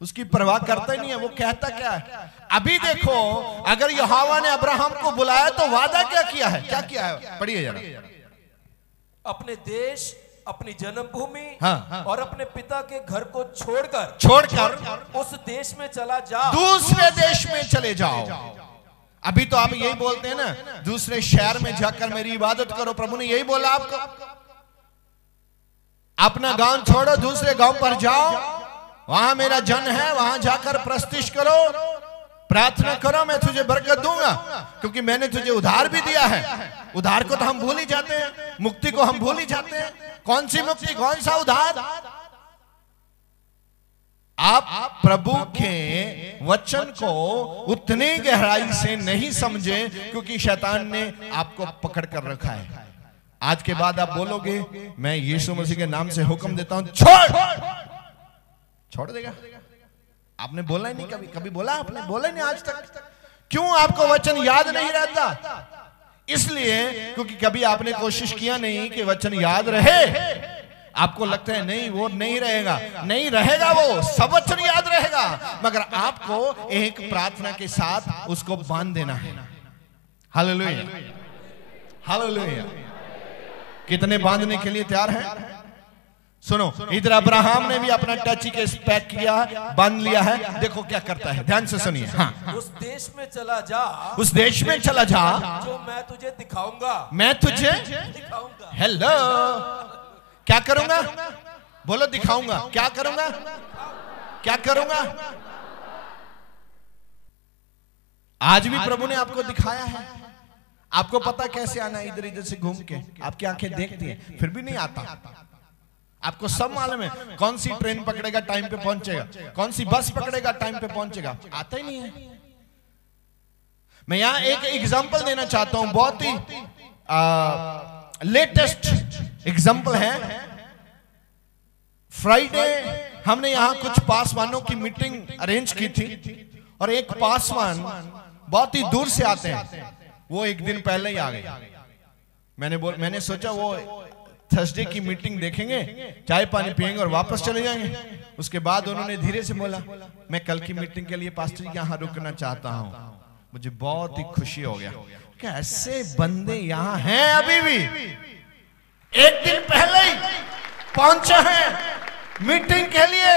उसकी परवाह करता ही नहीं है। वो कहता क्या है? अभी देखो, अगर यहोवा ने अब्राहम को बुलाया तो वादा क्या किया है? क्या किया है? पढ़िए जरा। अपने देश, अपनी जन्मभूमि, हाँ। और अपने पिता के घर को छोड़कर उस देश में चला जाओ, दूसरे देश में चले जाओ। अभी तो आप यही बोलते हैं ना, दूसरे शहर में जाकर मेरी इबादत करो। प्रभु ने यही बोला आपको, अपना गांव छोड़ो, दूसरे गांव पर जाओ, वहां मेरा जन है, वहां जाकर प्रस्तिश करो, प्रार्थना करो, मैं तुझे बरकत दूंगा, क्योंकि मैंने तुझे उधार भी दिया है। उधार को तो हम भूल ही जाते हैं, मुक्ति को हम भूल ही जाते हैं। कौन सी मुक्ति, कौन सा उधार? आप प्रभु के वचन को उतनी गहराई से नहीं समझे, क्योंकि शैतान ने आपको पकड़ कर रखा है। आज के बाद आप बोलोगे मैं यीशु मसीह के नाम से हुक्म देता हूं, छोड़ देगा। आपने बोला ही नहीं, कभी बोला? आपने बोला ही नहीं आज तक। क्यों आपको वचन याद नहीं रहता? इसलिए क्योंकि कभी आपने कोशिश किया नहीं कि वचन याद रहे। आपको लगता है नहीं, वो नहीं रहेगा, नहीं रहेगा, वो सब वचन याद रहेगा, मगर आपको एक प्रार्थना के साथ उसको बांध देना है। Hallelujah, hallelujah. कितने बांधने के लिए तैयार हैं? सुनो, इधर अब्राहम ने भी अपना टच के पैक किया, बांध लिया है। देखो क्या करता है, ध्यान से सुनिए। हाँ, उस देश में चला जा, उस देश में चला जा जो मैं तुझे दिखाऊंगा, मैं तुझे दिखाऊंगा। हेलो, क्या करूंगा? बोलो, दिखाऊंगा। क्या करूंगा? क्या करूंगा? आज भी प्रभु ने आपको दिखाया है। आपको पता कैसे आना है? इधर इधर से घूम के आपकी आंखें देखती हैं, फिर भी नहीं आता। आपको सब मालूम है कौन सी ट्रेन पकड़ेगा टाइम पे पहुंचेगा, कौन सी बस पकड़ेगा टाइम पे पहुंचेगा, आता ही नहीं है। मैं यहां एक एग्जांपल देना चाहता हूं, बहुत ही लेटेस्ट एग्जांपल है। फ्राइडे हमने यहां कुछ पासवानों की मीटिंग अरेंज की थी, और एक पासवान बहुत ही दूर से आते हैं, वो एक दिन पहले ही आ गए। मैंने सोचा वो थर्सडे की मीटिंग देखेंगे, चाय पानी पिएंगे और वापस चले जाएंगे। उसके बाद उन्होंने धीरे से बोला, मैं कल की मीटिंग के लिए पास्टर जी यहाँ रुकना चाहता हूँ। मुझे बहुत ही खुशी हो गया कि ऐसे बंदे यहाँ हैं, अभी भी एक दिन पहले ही पहुंचे हैं मीटिंग के लिए।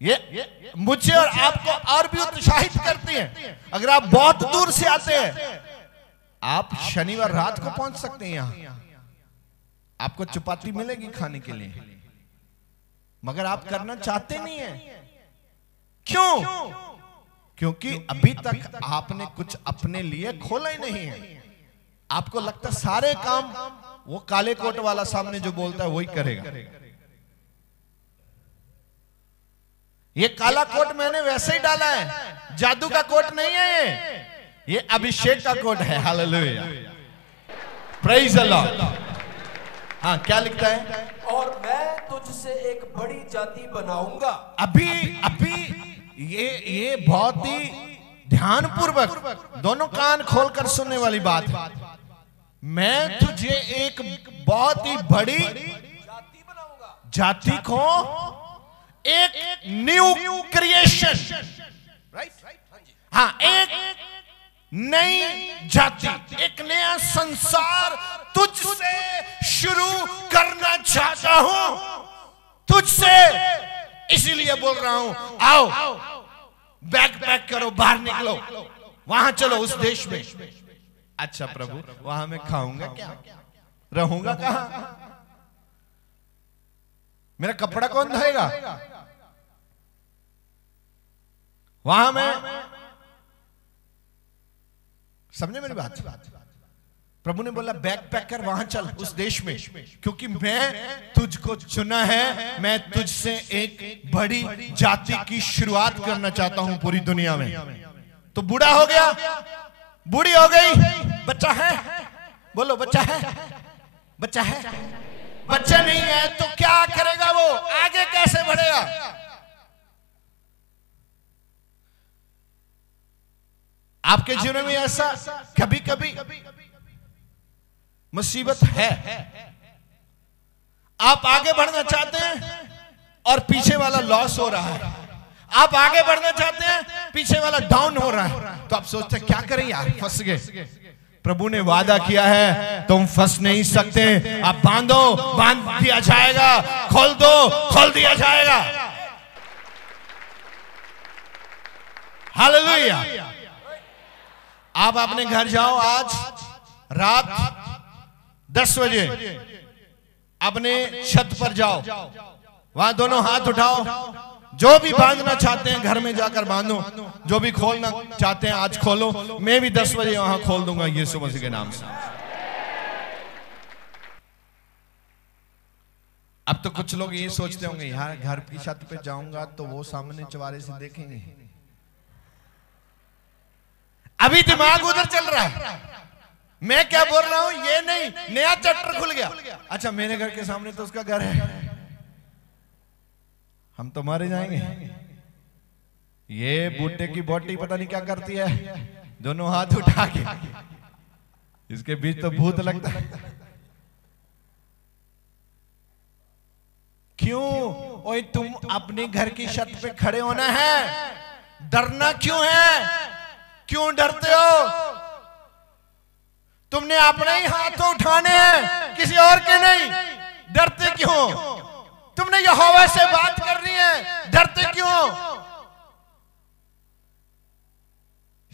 ये मुझे और आपको और भी उत्साहित करती है। अगर आप बहुत दूर से आते हैं, आप शनिवार रात को पहुंच सकते हैं यहां, आपको चपाती मिलेगी खाने के लिए, मगर आप करना चाहते नहीं है। क्यों? क्योंकि अभी तक आपने कुछ अपने लिए खोला ही नहीं है। आपको लगता सारे काम वो काले कोट वाला सामने जो बोलता है वही करेगा। ये काला कोट मैंने वैसे ही डाला है, जादू का कोट नहीं है ये अभिषेक का कोट है। Hallelujah, praise the Lord. हाँ, क्या लिखता है? और मैं तुझसे एक बड़ी जाति बनाऊंगा। अभी ये बहुत ही ध्यानपूर्वक दोनों कान खोलकर सुनने वाली बात है। मैं तुझे एक बहुत ही बड़ी जाति बनाऊंगा। जाति को एक न्यू क्रिएशन, हाँ, एक नई जाति, एक नया संसार तुझसे शुरू करना चाहता हूं, तुझसे। इसीलिए बोल रहा हूं, आओ बैग पैक करो, बाहर निकलो, वहां चलो उस देश में। अच्छा प्रभु, वहां मैं खाऊंगा क्या, रहूंगा कहां, मेरा कपड़ा कौन धोएगा, वहां मैं, समझे मेरी बात? प्रभु ने बोला बैग पैक कर, वहां चल उस देश में, क्योंकि मैं तुझको चुना है, मैं तुझसे एक बड़ी जाति की शुरुआत करना चाहता हूं पूरी दुनिया में। तो बूढ़ा हो गया, बूढ़ी हो गई, बच्चा है, बोलो बच्चा है, बच्चा है, बच्चा नहीं है तो क्या करेगा वो, आगे कैसे बढ़ेगा? आपके जीवन में ऐसा कभी कभी मुसीबत है, आप आगे बढ़ना चाहते हैं और पीछे वाला लॉस हो रहा है, आप आगे बढ़ना चाहते हैं, पीछे वाला डाउन हो रहा है, तो आप सोचते हैं क्या करें यार, फंस गए। प्रभु ने वादा किया है तुम फंस नहीं सकते, आप बांधो, बांध दिया जाएगा, खोल दो, खोल दिया जाएगा। हालेलुया। आप अपने घर जाओ, आज रात 10 बजे अपने छत पर जाओ, वहां दोनों हाथ उठाओ, जो भी बांधना चाहते हैं घर में जाकर बांधो, जो भी खोलना चाहते हैं आज खोलो। मैं भी 10 बजे वहां खोल दूंगा यीशु मसीह के नाम से। अब तो कुछ लोग ये सोचते होंगे यार घर की छत पे जाऊंगा तो वो सामने चवारे से देखेंगे, अभी दिमाग उधर चल रहा है। मैं क्या बोल रहा हूं ये नहीं, नया चैप्टर खुल गया। अच्छा मेरे घर के सामने तो उसका घर है, हम तो मारे जाएंगे। ये बूटे की बोटी पता नहीं क्या करती है, दोनों हाथ उठा के, इसके बीच तो भूत लगता है। क्यों? ओए तुम अपने घर की छत पे खड़े होना है, डरना क्यों है? क्यों डरते हो? तुमने अपने ही हाथों उठाने हैं, किसी और के नहीं। डरते क्यों? तुमने यहोवा से बात करनी है, डरते क्यों?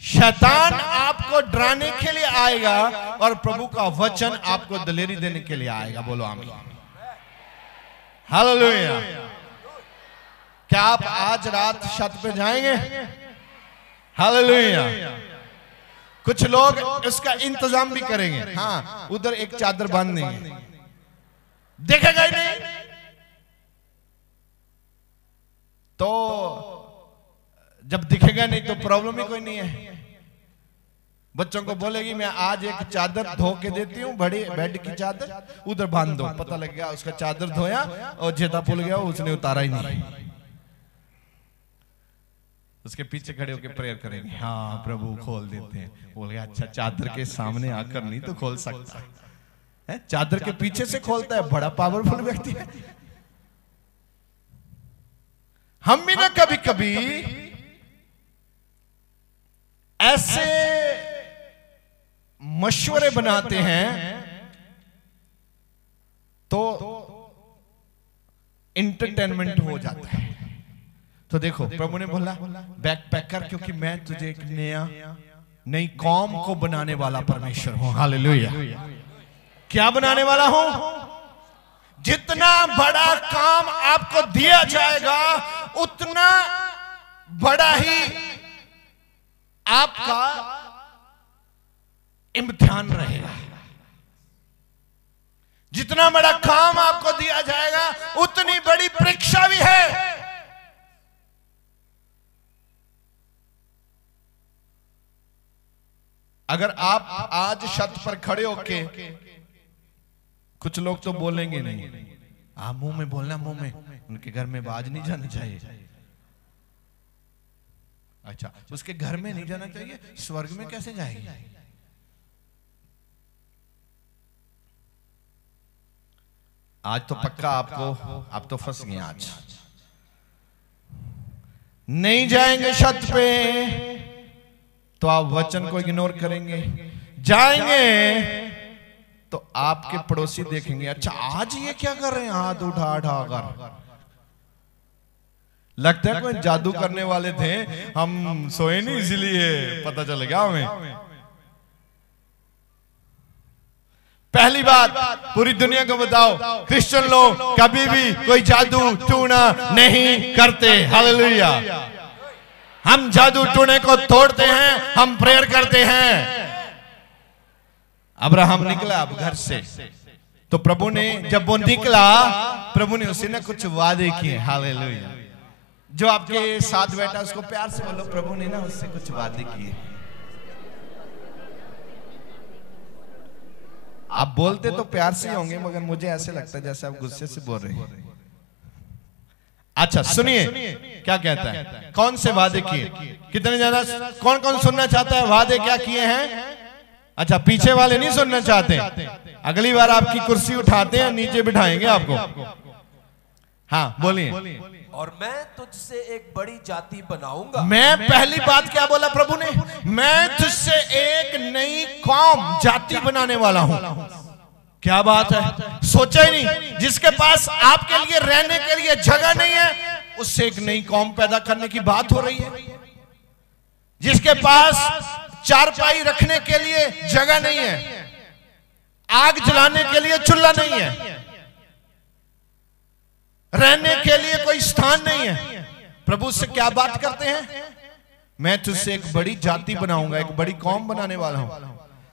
शैतान आपको डराने के लिए आएगा और प्रभु का वचन आपको दिलेरी देने के लिए आएगा। बोलो आमीन। हालेलुया। क्या आप आज रात छत पे जाएंगे? हालेलुया। कुछ लोग इसका इंतजाम भी करेंगे, हाँ उधर एक चादर बांध देंगे, देखेगा ही नहीं। तो जब दिखेगा नहीं तो प्रॉब्लम ही कोई नहीं है। बच्चों को बोलेगी मैं आज एक चादर धो के देती हूँ, बड़ी बेड की चादर, उधर बांध दो। पता लग गया उसका चादर धोया और जेता पुल गया, उसने उतारा ही नहीं। उसके पीछे खड़े होकर प्रेयर करेंगे, हाँ प्रभु खोल देते हैं। बोल गया अच्छा चादर के सामने आकर नहीं तो खोल सकता है, चादर के पीछे से खोलता है, बड़ा पावरफुल व्यक्ति है। हम भी ना कभी कभी ऐसे मशवरे बनाते हैं तो एंटरटेनमेंट हो जाता है। तो देखो प्रभु ने बोला बैग पैक कर, क्योंकि मैं तुझे एक नई कौम को बनाने वाला परमेश्वर हूं। हालेलुया। क्या बनाने वाला हूं? जितना बड़ा काम आपको दिया जाएगा उतना बड़ा ही आपका इम्तिहान रहेगा। जितना बड़ा काम आपको दिया जाएगा उतनी बड़ी परीक्षा भी है। अगर आप आज छत पर खड़े होके, कुछ लोग तो बोलेंगे नहीं, आप मुंह में बोलना, मुंह में, उनके घर में बाज नहीं जानी चाहिए। अच्छा, उसके घर में नहीं जाना चाहिए, स्वर्ग में कैसे जाएगी? आज तो पक्का आप तो फंस गए। आज नहीं जाएंगे छत पे तो आप वचन को इग्नोर करेंगे, जाएंगे तो आपके पड़ोसी देखेंगे, अच्छा आज ये क्या कर रहे हैं, हाथ उठा उठा कर। लगता है कोई जादू करने वाले थे, हम सोए नहीं इसलिए पता चल गया हमें। पहली बात, पूरी दुनिया को बताओ, क्रिश्चियन लोग कभी भी कोई जादू टूना नहीं करते। हालेलुया। हम जादू टूने को तोड़ते हैं, हम प्रेयर करते हैं। अब्राहम निकला अब घर से, तो प्रभु ने, जब वो निकला, प्रभु ने उसे ना कुछ वादे किए। हालेलुया। जो आपके साथ बैठा उसको प्यार से बोलो, प्रभु ने ना उससे कुछ वादे किए। आप बोलते तो प्यार से होंगे, मगर मुझे ऐसे लगता है जैसे आप गुस्से से बोल रहे हैं। अच्छा सुनिए क्या कहता है, कौन से वादे किए, कितने ज्यादा, कौन कौन सुनना चाहता है वादे क्या किए हैं? अच्छा, पीछे वाले नहीं सुनना चाहते, अगली बार आपकी कुर्सी उठाते हैं, नीचे बिठाएंगे आपको। हाँ बोलिए। और मैं तुझसे एक बड़ी जाति बनाऊंगा। मैं, पहली बात क्या बोला प्रभु ने, मैं तुझसे एक नई कौम, जाति बनाने वाला हूं। क्या बात है, सोचा ही नहीं। जिसके पास आपके लिए रहने के लिए जगह नहीं है, उससे एक नई कौम पैदा करने की बात हो रही है। जिसके पास चारपाई रखने के लिए जगह नहीं है, आग जलाने के लिए चूल्हा नहीं है, रहने के लिए कोई स्थान नहीं है, प्रभु से क्या बात करते हैं, मैं तुझसे एक बड़ी जाति बनाऊंगा, एक बड़ी कौम बनाने वाला हूं।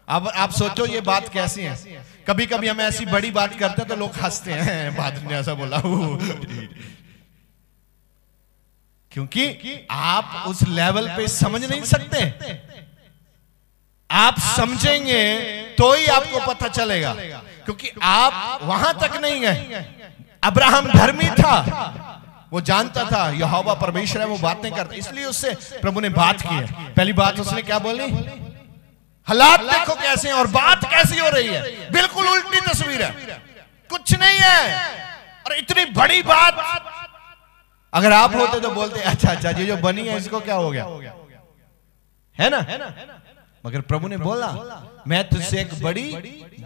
अब आप सोचो ये बात कैसी है। कभी कभी हम ऐसी बड़ी बात करते हैं तो लोग हंसते हैं, बात ने ऐसा बोला, क्योंकि आप उस लेवल पे समझ नहीं सकते। आप समझेंगे तो ही आपको पता चलेगा, क्योंकि आप वहां तक नहीं गए। अब्राहम धर्मी था, वो जानता था यहोवा परमेश्वर है, वो बात नहीं करता, इसलिए उससे प्रभु ने बात की है। पहली बात उसने क्या बोली, हालात देखो कैसे हैं और बात कैसी हो रही है, बिल्कुल उल्टी तस्वीर है, कुछ नहीं है। और इतनी बड़ी बात, अगर आप होते तो बोलते अच्छा अच्छा ये जो बनी है इसको क्या हो गया, है ना। मगर प्रभु ने बोला मैं तुझसे एक बड़ी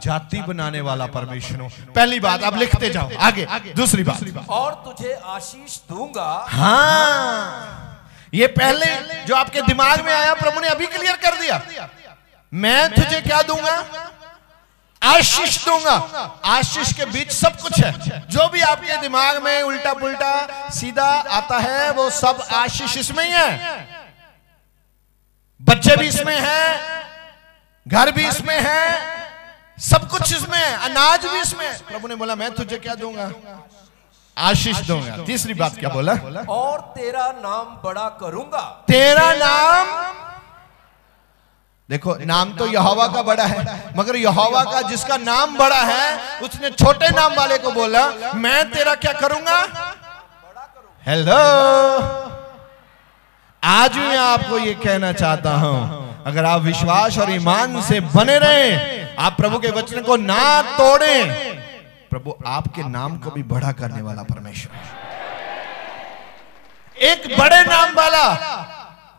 जाति बनाने वाला परमेश्वर हूं। पहली बात, आप लिखते जाओ आगे। दूसरी बात, और तुझे आशीष दूंगा। हाँ, ये पहले जो आपके दिमाग में आया प्रभु ने अभी क्लियर कर दिया। मैं तुझे क्या दूंगा, आशीष दूंगा। आशीष के बीच सब कुछ है। जो भी आपके दिमाग में उल्टा पुल्टा सीधा आता है वो सब आशीष इसमें ही है। बच्चे भी इसमें है, घर भी इसमें है, सब कुछ इसमें है, अनाज भी इसमें है। प्रभु ने बोला मैं तुझे क्या दूंगा, आशीष दूंगा। तीसरी बात क्या बोला, और तेरा नाम बड़ा करूंगा। तेरा नाम, देखो नाम तो यहोवा का बड़ा है, मगर यहोवा का जिसका नाम बड़ा है उसने छोटे नाम वाले को बोला मैं तेरा क्या करूंगा, हेलो। आज मैं आपको ये कहना चाहता हूं, अगर आप विश्वास और ईमान से बने रहें, आप प्रभु के वचन को ना तोड़ें, प्रभु आपके नाम को भी बड़ा करने वाला परमेश्वर। एक बड़े नाम वाला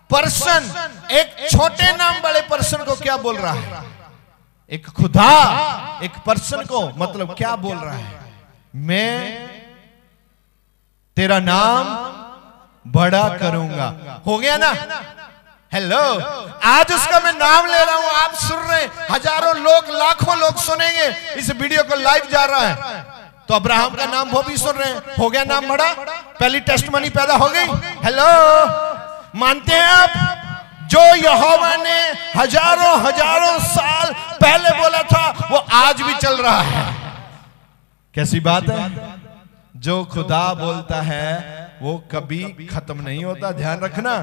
पर्सन एक छोटे नाम वाले पर्सन को क्या बोल रहा है, एक खुदा एक पर्सन को मतलब क्या बोल रहा है, मैं तेरा नाम बड़ा करूंगा। हो गया ना, हेलो। आज उसका मैं नाम ले रहा हूं, आप सुन रहे हैं, हजारों लोग लाखों लोग सुनेंगे, इस वीडियो को लाइव जा रहा है तो अब्राहम का नाम वो भी सुन रहे हैं। हो गया नाम बड़ा, पहली टेस्टमनी पैदा हो गई। हेलो, मानते हैं आप, जो यहोवा ने हजारों हजारों साल पहले बोला था वो आज भी चल रहा है। कैसी बात है? जो खुदा बोलता है वो कभी खत्म नहीं होता, ध्यान रखना।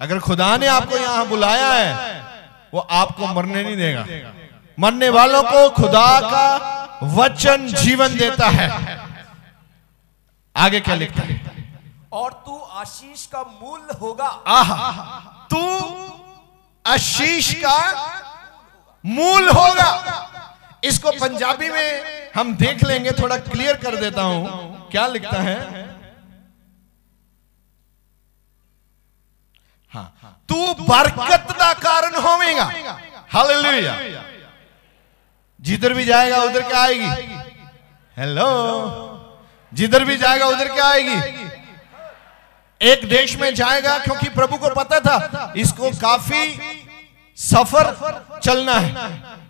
अगर खुदा ने आपको यहां बुलाया है वो आपको मरने नहीं देगा। मरने वालों को खुदा का वचन जीवन देता है। आगे क्या लिखता है? और तू आशीष का मूल होगा। तू आशीष का मूल होगा। इसको पंजाबी में हम देख लेंगे, थोड़ा क्लियर कर देता हूं। क्या लिखता है? हाँ, तू बरकत का कारण होवेगा। हालेलुया। जिधर भी जाएगा उधर क्या आएगी? हेलो। जिधर भी जाएगा उधर क्या आएगी? एक देश में जाएगा, क्योंकि प्रभु को पता था इसको काफी सफर चलना है,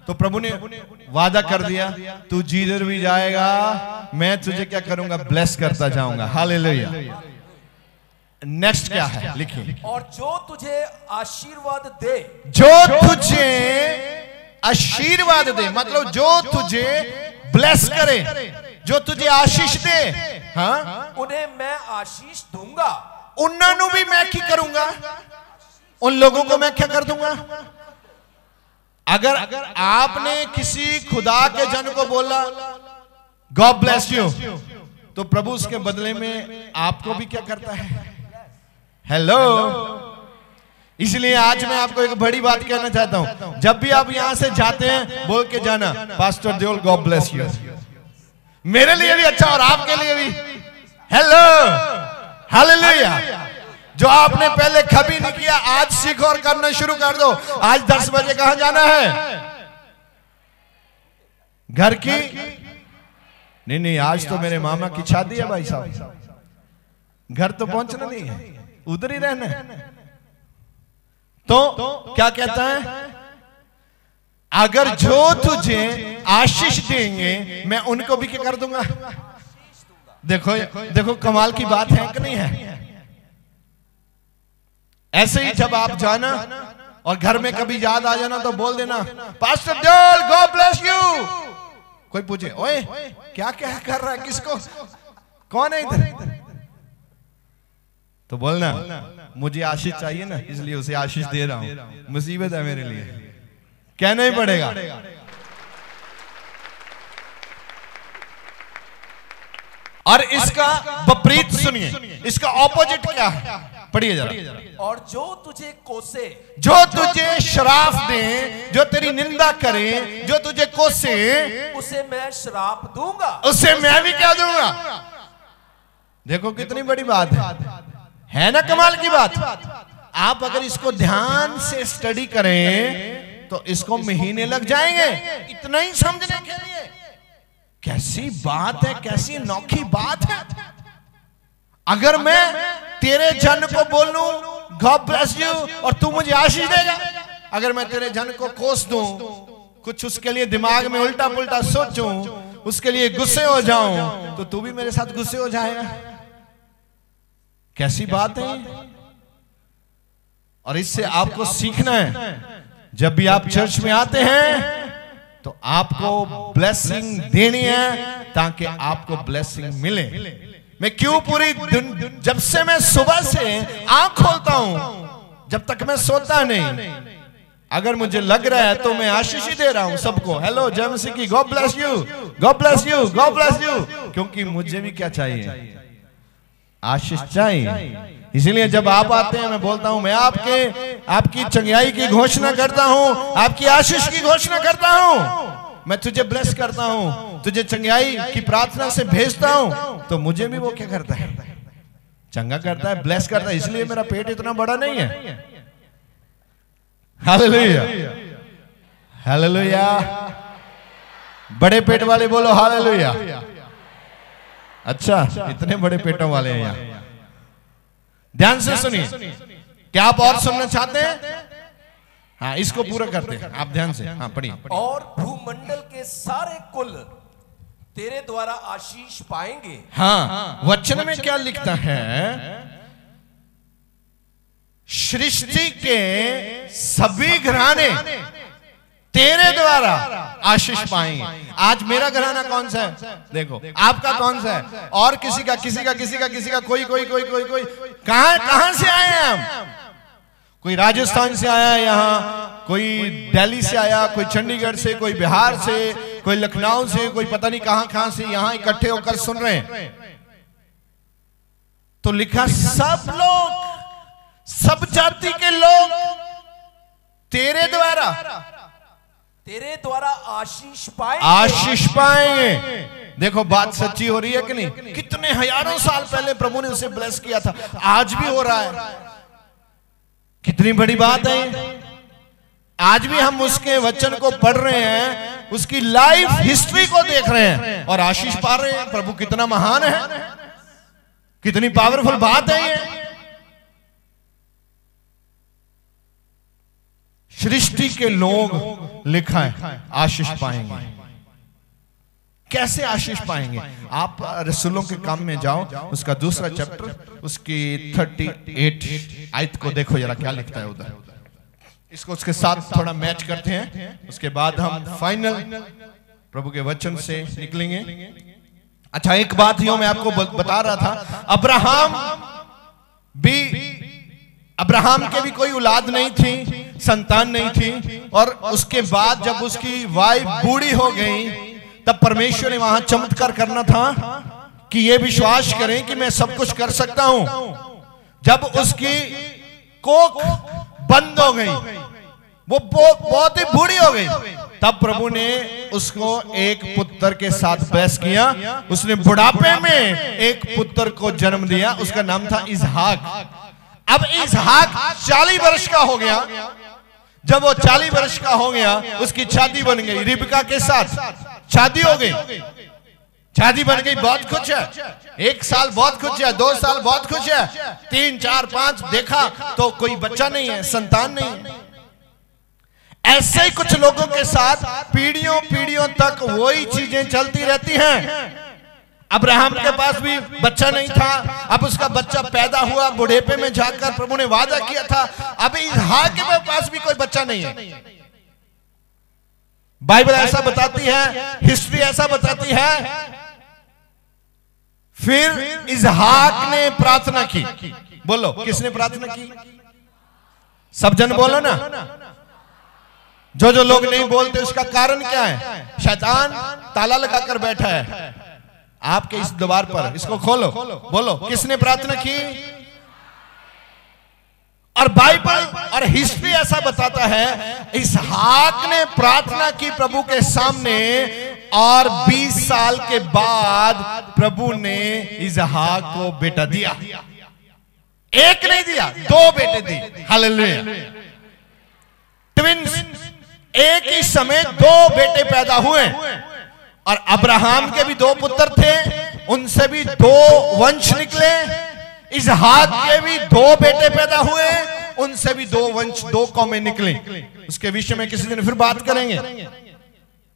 तो प्रभु ने वादा कर दिया, तू जिधर भी जाएगा मैं तुझे क्या करूंगा? ब्लेस करता जाऊंगा। हालेलुया। नेक्स्ट क्या है? लिखिए। और जो तुझे आशीर्वाद दे। जो तुझे आशीर्वाद दे मतलब जो तुझे ब्लेस करे, जो तुझे आशीष दे, हाँ, उन्हें मैं आशीष दूंगा। उन्होंने भी मैं क्या करूंगा? उन लोगों को मैं क्या कर दूंगा? अगर आपने किसी खुदा के जन को बोला गॉड ब्लेस यू, तो प्रभु उसके बदले में आपको भी क्या करता है? हेलो। इसलिए आज मैं आपको एक बड़ी बात कहना चाहता हूं। जब भी आप यहां से जाते हैं बोल के जाना, pastor Deol God bless you. मेरे लिए भी अच्छा और आपके लिए भी। हेलो। हालेलुया। जो आपने पहले कभी नहीं किया आज सीखो और करना शुरू कर दो। आज 10 बजे कहां जाना है? घर की नहीं, आज तो मेरे मामा की शादी है भाई साहब। घर तो पहुंचना नहीं है, उधर ही रहना है। तो क्या कहता है? अगर जो तुझे आशीष देंगे मैं उनको भी क्या कर दूंगा? देखो देखो कमाल की बात है कि नहीं है? ऐसे ही जब आप जाना और घर में कभी याद आ जाना तो बोल देना, pastor Deol God bless you. कोई पूछे, ओए क्या क्या कर रहा है, किसको, कौन है इधर? तो बोलना मुझे आशीष चाहिए ना, इसलिए उसे आशीष दे रहा हूं। मुसीबत है मेरे लिए, कहना ही पड़ेगा। और इसका विपरीत सुनिए, इसका ऑपोजिट क्या है? पढ़िए जरा। और जो तुझे कोसे, जो तुझे श्राप दे, जो तेरी निंदा करे, जो तुझे कोसे, उसे मैं श्राप दूंगा। उसे मैं भी क्या दूंगा? देखो कितनी बड़ी बात है ना? कमाल की बात। आप अगर इसको ध्यान से स्टडी करें तो इसको महीने लग जाएंगे इतना ही समझने के लिए। कैसी बात है, कैसी अनोखी बात है। अगर मैं तेरे जन को बोलूं गॉड ब्लेस यू और तू मुझे आशीष देगा, अगर मैं तेरे जन को कोस दूं, कुछ उसके लिए दिमाग में उल्टा पुल्टा सोचूं, उसके लिए गुस्से हो जाऊं, तो तू भी मेरे साथ गुस्से हो जाएगा। कैसी बात है। और इससे आपको सीखना है, जब भी आप चर्च में आते हैं तो आपको ब्लेसिंग देनी है ताकि आपको ब्लेसिंग मिले। मैं क्यों पूरी जब से मैं सुबह से आंख खोलता हूं, जब तक मैं सोता नहीं, अगर मुझे लग रहा है तो मैं आशीष ही दे रहा हूं सबको। हेलो जय मसीह की, God bless you, God bless you, God bless you. क्योंकि मुझे भी क्या चाहिए? आशीष चाहिए। इसीलिए जब आप आते हैं मैं बोलता हूं, मैं आपकी चंगाई की घोषणा करता हूं, आपकी आशीष की घोषणा करता हूं। मैं तुझे ब्लेस करता हूं, तुझे चंगाई की प्रार्थना से भेजता हूं, तो मुझे भी वो क्या करता है? चंगा करता है, ब्लेस करता है। इसलिए मेरा पेट इतना बड़ा नहीं है। Hallelujah, hallelujah. बड़े पेट वाले बोलो हालेलुया। अच्छा, इतने बड़े पेटों वाले हैं यहाँ। ध्यान से सुनिए। क्या आप और सुनना चाहते हैं? हाँ, इसको पूरा करते हैं। आप ध्यान से हाँ पढ़िए। और भूमंडल के सारे कुल तेरे द्वारा आशीष पाएंगे। हाँ, वचन में क्या लिखता है? सृष्टि के सभी घराने तेरे द्वारा आशीष पाएंगे। आज मेरा घराना कौन सा है? देखो, आपका कौन सा है? और किसी का कोई कहां से आए हैं हम? कोई राजस्थान से आया यहाँ, कोई दिल्ली से आया, कोई चंडीगढ़ से, कोई बिहार से, कोई लखनऊ से, कोई पता नहीं कहां से यहां इकट्ठे होकर सुन रहे हैं। तो लिखा सब लोग, सब जाति के लोग तेरे द्वारा आशीष पाएंगे। देखो बात सच्ची हो रही है कि नहीं? कितने हजारों साल पहले प्रभु ने उसे ब्लेस किया था, आज भी हो रहा है। कितनी बड़ी बात है। आज भी हम उसके वचन को पढ़ रहे हैं, उसकी लाइफ हिस्ट्री को देख रहे हैं और आशीष पा रहे हैं। प्रभु कितना महान है, कितनी पावरफुल बात है ये। सृष्टि के लोग लिखा है आशीष पाएंगे। कैसे आशीष पाएंगे? आप रसूलों के काम में जाओ, उसका दूसरा चैप्टर, उसकी 38 आयत को देखो जरा, क्या लिखता है उधर। इसको उसके साथ थोड़ा मैच करते हैं, उसके बाद हम फाइनल प्रभु के वचन से निकलेंगे। अच्छा, एक बात यो मैं आपको बता रहा था, अब्राहम के भी कोई औलाद नहीं थी, संतान नहीं थी। और उसके बाद जब उसकी वाइफ बूढ़ी हो गई, तब परमेश्वर ने वहां चमत्कार करना था कि ये विश्वास करें कि मैं सब कुछ कर सकता हूं। जब उसकी कोख बंद हो गई, वो बहुत ही बूढ़ी हो गई, तब प्रभु ने उसको एक पुत्र के साथ बहस किया। उसने बुढ़ापे में एक पुत्र को जन्म दिया, उसका नाम था इसहाक। अब इसहाक 40 वर्ष का हो गया। जब वो 40 वर्ष का हो गया, उसकी शादी बन गई, रिबका के साथ शादी हो गई, शादी बन गई। बहुत खुश है, 1 साल बहुत खुश है, 2 साल बहुत खुश है, 3, 4, 5 देखा तो कोई बच्चा नहीं है, संतान नहीं है। ऐसे ही कुछ लोगों के साथ पीढ़ियों तक वही चीजें चलती रहती हैं। अब्राहम के पास भी बच्चा नहीं था, अब उसका बच्चा पैदा हुआ बुढ़ेपे में जाकर। प्रभु ने वादा किया था, अब इसहाक के पास भी कोई बच्चा नहीं है। बाइबल ऐसा बताती है, हिस्ट्री ऐसा बताती है। फिर इसहाक ने प्रार्थना की। बोलो, किसने प्रार्थना की? सब जन बोलो ना। जो लोग नहीं बोलते उसका कारण क्या है? शैतान ताला लगाकर बैठा है आपके इस द्वार पर। इसको खोलो, बोलो किसने प्रार्थना की? और बाइबल और हिस्ट्री ऐसा बताता है, इसहाक ने प्रार्थना की प्रभु के सामने, और 20 साल के बाद प्रभु ने इसहाक को बेटा दिया। एक नहीं दिया, 2 बेटे दिए। हालेलुया। ट्विंस, एक ही समय 2 बेटे पैदा हुए। और अब्राहम के भी 2 पुत्र थे, उनसे भी 2 वंश निकले। इसहाक के भी 2 बेटे पैदा हुए, उनसे भी 2 वंश, 2 कौमें निकली। उसके विषय में किसी दिन फिर बात करेंगे।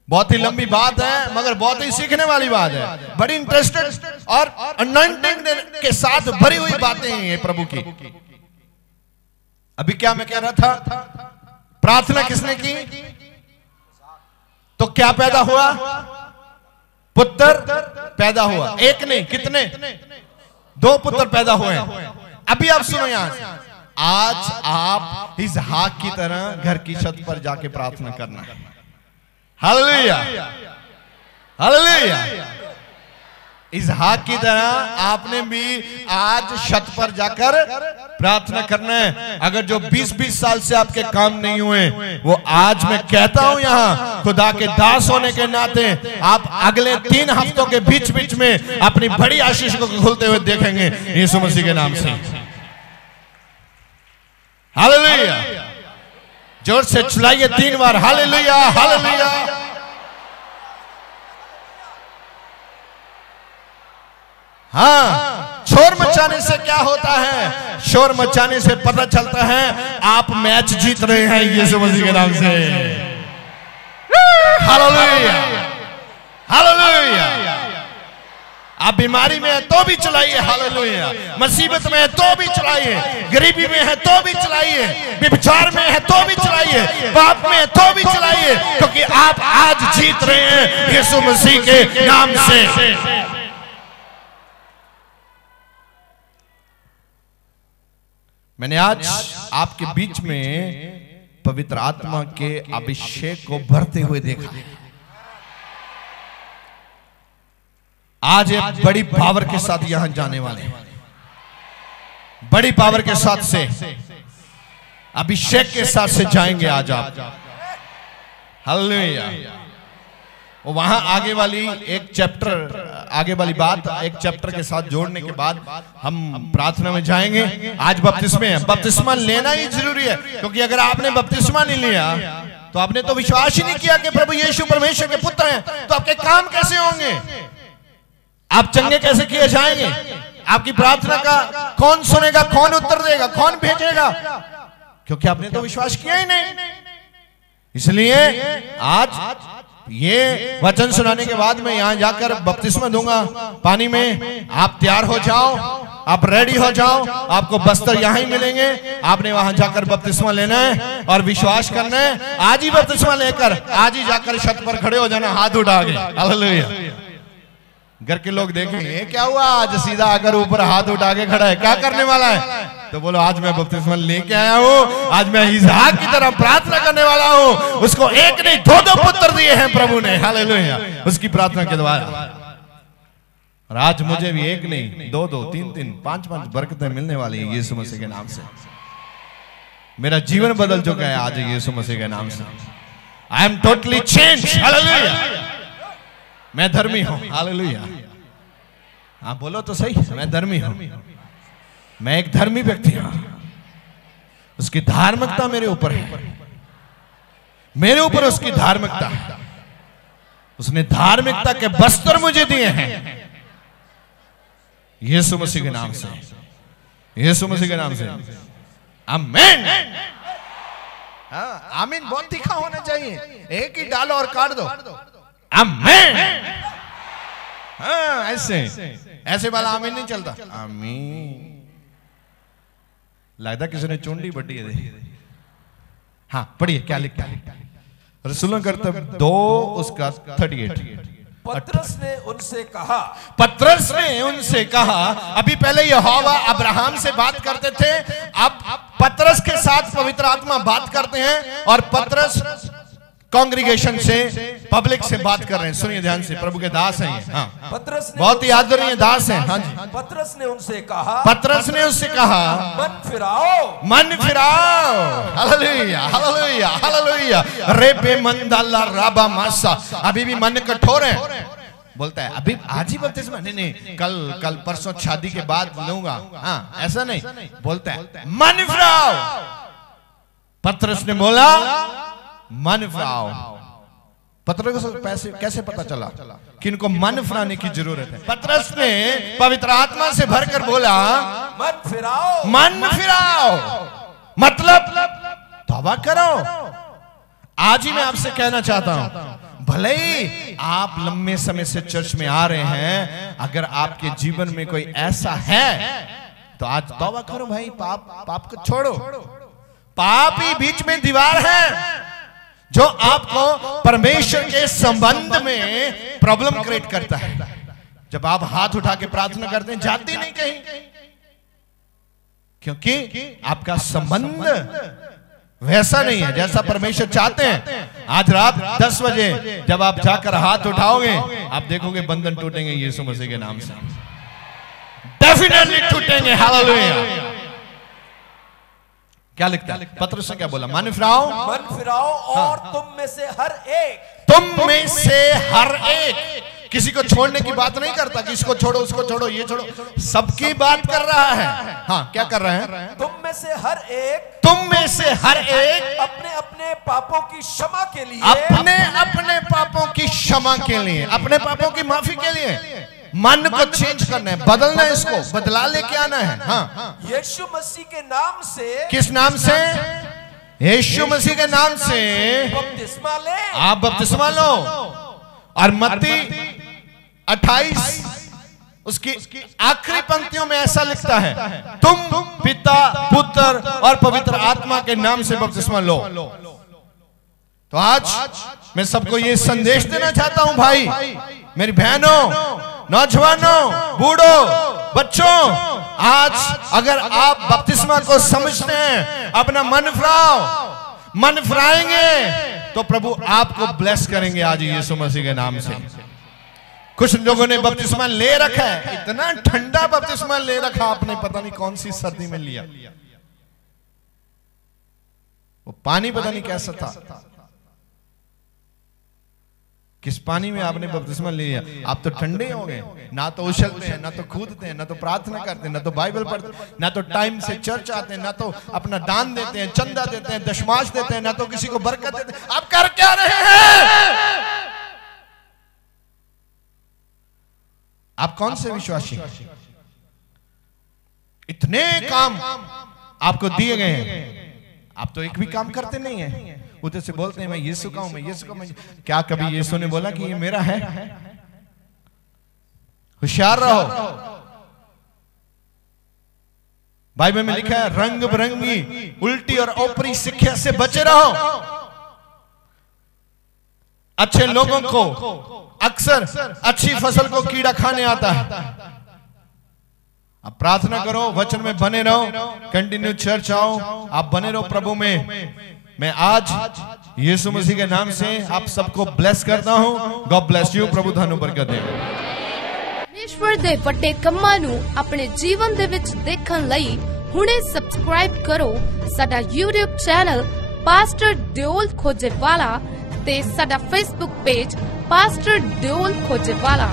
बहुत ही लंबी बात है, मगर बहुत ही सीखने वाली बात है, बड़ी इंटरेस्टेड और अनॉइंटिंग के साथ भरी हुई बातें हैं ये प्रभु की। अभी क्या मैं कह रहा था? प्रार्थना किसने की? तो क्या पैदा हुआ? पुत्र पैदा हुआ। एक नहीं, कितने? 2 पुत्र पैदा हुए। अभी आप सुनो यहां से, आज आप इसहाक की तरह घर की छत पर जाके प्रार्थना करना है। Hallelujah, hallelujah. इसहाक की तरह आपने भी आज छत पर जाकर प्रार्थना करना है। अगर जो 20-20 साल से आपके काम नहीं हुए, वो आज मैं कहता हूं यहां खुदा के दास होने के नाते आप अगले 3 हफ्तों के बीच में अपनी बड़ी आशीष को खुलते हुए देखेंगे यीशु मसीह के नाम से। हालेलुया। जोर से चिल्लाइए 3 बार, हालेलुया, हालेलुया। हाँ, शोर मचाने से क्या होता है? शोर मचाने से पता चलता है आप मैच जीत रहे हैं यीशु मसीह के नाम से। Hallelujah, hallelujah. आप बीमारी में है तो भी चलाइए, हालेलुया। मुसीबत में है तो भी चलाइए, गरीबी में है तो भी चलाइए, व्यभिचार में है तो भी चलाइए, पाप में है तो भी चलाइए, क्योंकि आप आज जीत रहे हैं यीशु मसीह के नाम से। मैंने आज आपके बीच में पवित्र आत्मा के अभिषेक को भरते हुए देखा। आज एक बड़ी पावर के साथ यहां जाने वाले हैं, बड़ी पावर के साथ से, अभिषेक के साथ से जाएंगे आज आप, हालेलुया। वहां आगे वाली एक चैप्टर, आगे वाली बात एक चैप्टर के साथ जोड़ने के बाद हम प्रार्थना में जाएंगे। आज बपतिस्मा है, बपतिस्मा लेना ही जरूरी है, क्योंकि अगर आपने बपतिस्मा नहीं लिया तो आपने तो विश्वास ही नहीं किया कि प्रभु यीशु परमेश्वर के पुत्र हैं, तो आपके काम कैसे होंगे? आप चंगे कैसे किए जाएंगे? आपकी प्रार्थना का कौन सुनेगा, कौन उत्तर देगा, कौन भेजेगा? क्योंकि आपने तो विश्वास किया ही नहीं। इसलिए आज ये वचन सुनाने के बाद मैं यहां जाकर बपतिस्मा दूंगा पानी में। आप तैयार हो जाओ, आप रेडी हो जाओ, आपको बस्तर यहां ही मिलेंगे। आपने वहां जाकर बपतिस्मा लेना है और विश्वास करना है। आज ही बपतिस्मा लेकर आज ही जाकर छत पर खड़े हो जाना, हाथ उठा के, हालेलुया। घर के लोग देखेंगे क्या हुआ, आज सीधा आकर ऊपर हाथ उठा के खड़ा है, क्या करने वाला है? तो बोलो आज मैं बपतिस्मा लेके आया हूं, आज मैं इसहाक की तरह प्रार्थना करने वाला हूं। उसको एक नहीं दो पुत्र दिए हैं प्रभु ने, हालेलुया, उसकी प्रार्थना के द्वारा। और आज मुझे भी एक नहीं दो, तीन, पांच बरकतें मिलने वाली है यीशु मसीह के नाम से। मेरा जीवन बदल चुका है आज यीशु मसीह के नाम से। I am totally change, hallelujah. मैं धर्मी हूं, हालेलुया। हाँ बोलो तो सही, मैं धर्मी हूं, मैं एक धर्मी व्यक्ति हूं। उसकी धार्मिकता मेरे ऊपर है, मेरे ऊपर उसकी धार्मिकता है। उसने धार्मिकता के बस्तर मुझे दिए हैं यीशु मसीह के नाम से, यीशु मसीह के नाम से। आमीन। हाँ, आमीन बहुत तीखा होना चाहिए, एक ही डालो और काट दो। आमीन। हाँ, ऐसे वाला आमीन नहीं चलता। आमीन लगता किसी ने चुंडी बटी है। हाँ पढ़िए क्या लिखता है रसूलों कर्तव्य 2 उसका 38। पतरस ने उनसे कहा, अभी पहले यहोवा अब्राहम से बात करते थे, अब पतरस के साथ पवित्र आत्मा बात करते हैं और पतरस कांग्रीगेशन से, पब्लिक से बात कर रहे हैं। सुनिए ध्यान से, प्रभु के दास हैं ये। हाँ, पतरस ने बहुत ही आदरणीय दास हैं। हाँ जी। पतरस ने उससे कहा, मन फिराओ, हालेलुया, हालेलुया, हालेलुया। रेबे मंदाला राबा मासा, अभी भी मन कठोर है। बोलता है अभी आज ही बपतिस्मा नहीं, कल परसों शादी के बाद लूंगा। हाँ ऐसा नहीं, बोलता है मन फिराओ। पतरस ने बोला मन फिराओ। पतरस को कैसे पता चला कि इनको मन फिराने की जरूरत है? पतरस ने पवित्र आत्मा से भरकर बोला मन फिराओ, मन फिराओ, मतलब तौबा करो। आज ही मैं आपसे कहना चाहता हूं, भले ही आप लंबे समय से चर्च में आ रहे हैं, अगर आपके जीवन में कोई ऐसा है तो आज तौबा करो भाई। पाप को छोड़ो। पाप ही बीच में दीवार है जो आपको परमेश्वर के संबंध में प्रॉब्लम क्रिएट करता है। जब आप हाथ उठा के प्रार्थना करते हैं, जाती नहीं कहीं, क्योंकि आपका संबंध वैसा नहीं है जैसा परमेश्वर चाहते हैं। आज रात 10 बजे जब आप जाकर हाथ उठाओगे, आप देखोगे बंधन टूटेंगे यीशु मसीह के नाम से, डेफिनेटली टूटेंगे। हालेलुया। क्या लिखता है? पतरस ने क्या बोला? मन फिराओ और तुम में से हर एक, किसी को छोड़ने की बात नहीं करता कि इसको छोड़ो, उसको छोड़ो, ये छोड़ो, सबकी बात कर रहा है। हाँ क्या कर रहे हैं? तुम में से हर एक अपने अपने पापों की क्षमा के लिए, अपने पापों की क्षमा के लिए, अपने पापों की माफी के लिए मन को चेंज करना है, बदलना है, इसको बदला लेके आना है। हाँ यीशु मसीह के नाम से। किस नाम से? यीशु मसीह के नाम से बपतिस्मा ले। आप बपतिस्मा लो। और मत्ती 28 उसकी आखिरी पंक्तियों में ऐसा लिखता है, तुम पिता, पुत्र और पवित्र आत्मा के नाम से बपतिस्मा लो। तो आज मैं सबको ये संदेश देना चाहता हूं, भाई, मेरी बहनों, नौजवानों, बूढ़ों, बच्चों, आज अगर आप बपतिस्मा को समझते हैं, अपना मन फिराएंगे तो प्रभु आपको ब्लेस करेंगे आज यीशु मसीह के नाम से। कुछ लोगों ने बपतिस्मा ले रखा है, इतना ठंडा बपतिस्मा ले रखा आपने, पता नहीं कौन सी सर्दी में लिया, वो पानी पता नहीं कैसा था, किस पानी में आपने बपतिस्मा लिया। आप तो ठंडे हो गए, ना तो उछलते हैं, ना तो कूदते हैं, ना तो प्रार्थना करते हैं, ना तो बाइबल पढ़ते हैं, ना तो टाइम से चर्च आते हैं, ना तो अपना दान देते हैं, चंदा देते हैं, दशमाश देते हैं, ना तो किसी को बरकत देते हैं। आप कर क्या रहे हैं? आप कौन से विश्वासी? इतने काम आपको दिए गए हैं, आप तो एक भी काम करते नहीं है। उधर से बोलते हैं मैं यीशु का हूं, मैं यीशु का हूं। क्या कभी यीशु ने बोला कि ये मेरा है? होशियार रहो, बाइबल में लिखा है रंग बिरंगी उल्टी और ओपरी शिक्षा से बचे रहो। अच्छे लोगों को अक्सर अच्छी फसल को कीड़ा खाने आता है। अब प्रार्थना करो, वचन में बने रहो, कंटिन्यू चर्च आओ, आप बने रहो प्रभु में। मैं आज यीशु मसीह के नाम से आप सबको ब्लेस करता हूं। गॉड ब्लेस यू, प्रभु ਤੁਹਾਨੂੰ ਬਰਕਤ ਦੇ। परमेश्वर ਦੇ ਵੱਡੇ ਕੰਮਾਂ ਨੂੰ ਆਪਣੇ ਜੀਵਨ ਦੇ ਵਿੱਚ ਦੇਖਣ ਲਈ ਹੁਣੇ ਸਬਸਕ੍ਰਾਈਬ ਕਰੋ ਸਾਡਾ YouTube ਚੈਨਲ ਪਾਸਟਰ ਦਿਓਲ ਖੋਜੇਵਾਲਾ ਤੇ ਸਾਡਾ Facebook ਪੇਜ ਪਾਸਟਰ ਦਿਓਲ ਖੋਜੇਵਾਲਾ।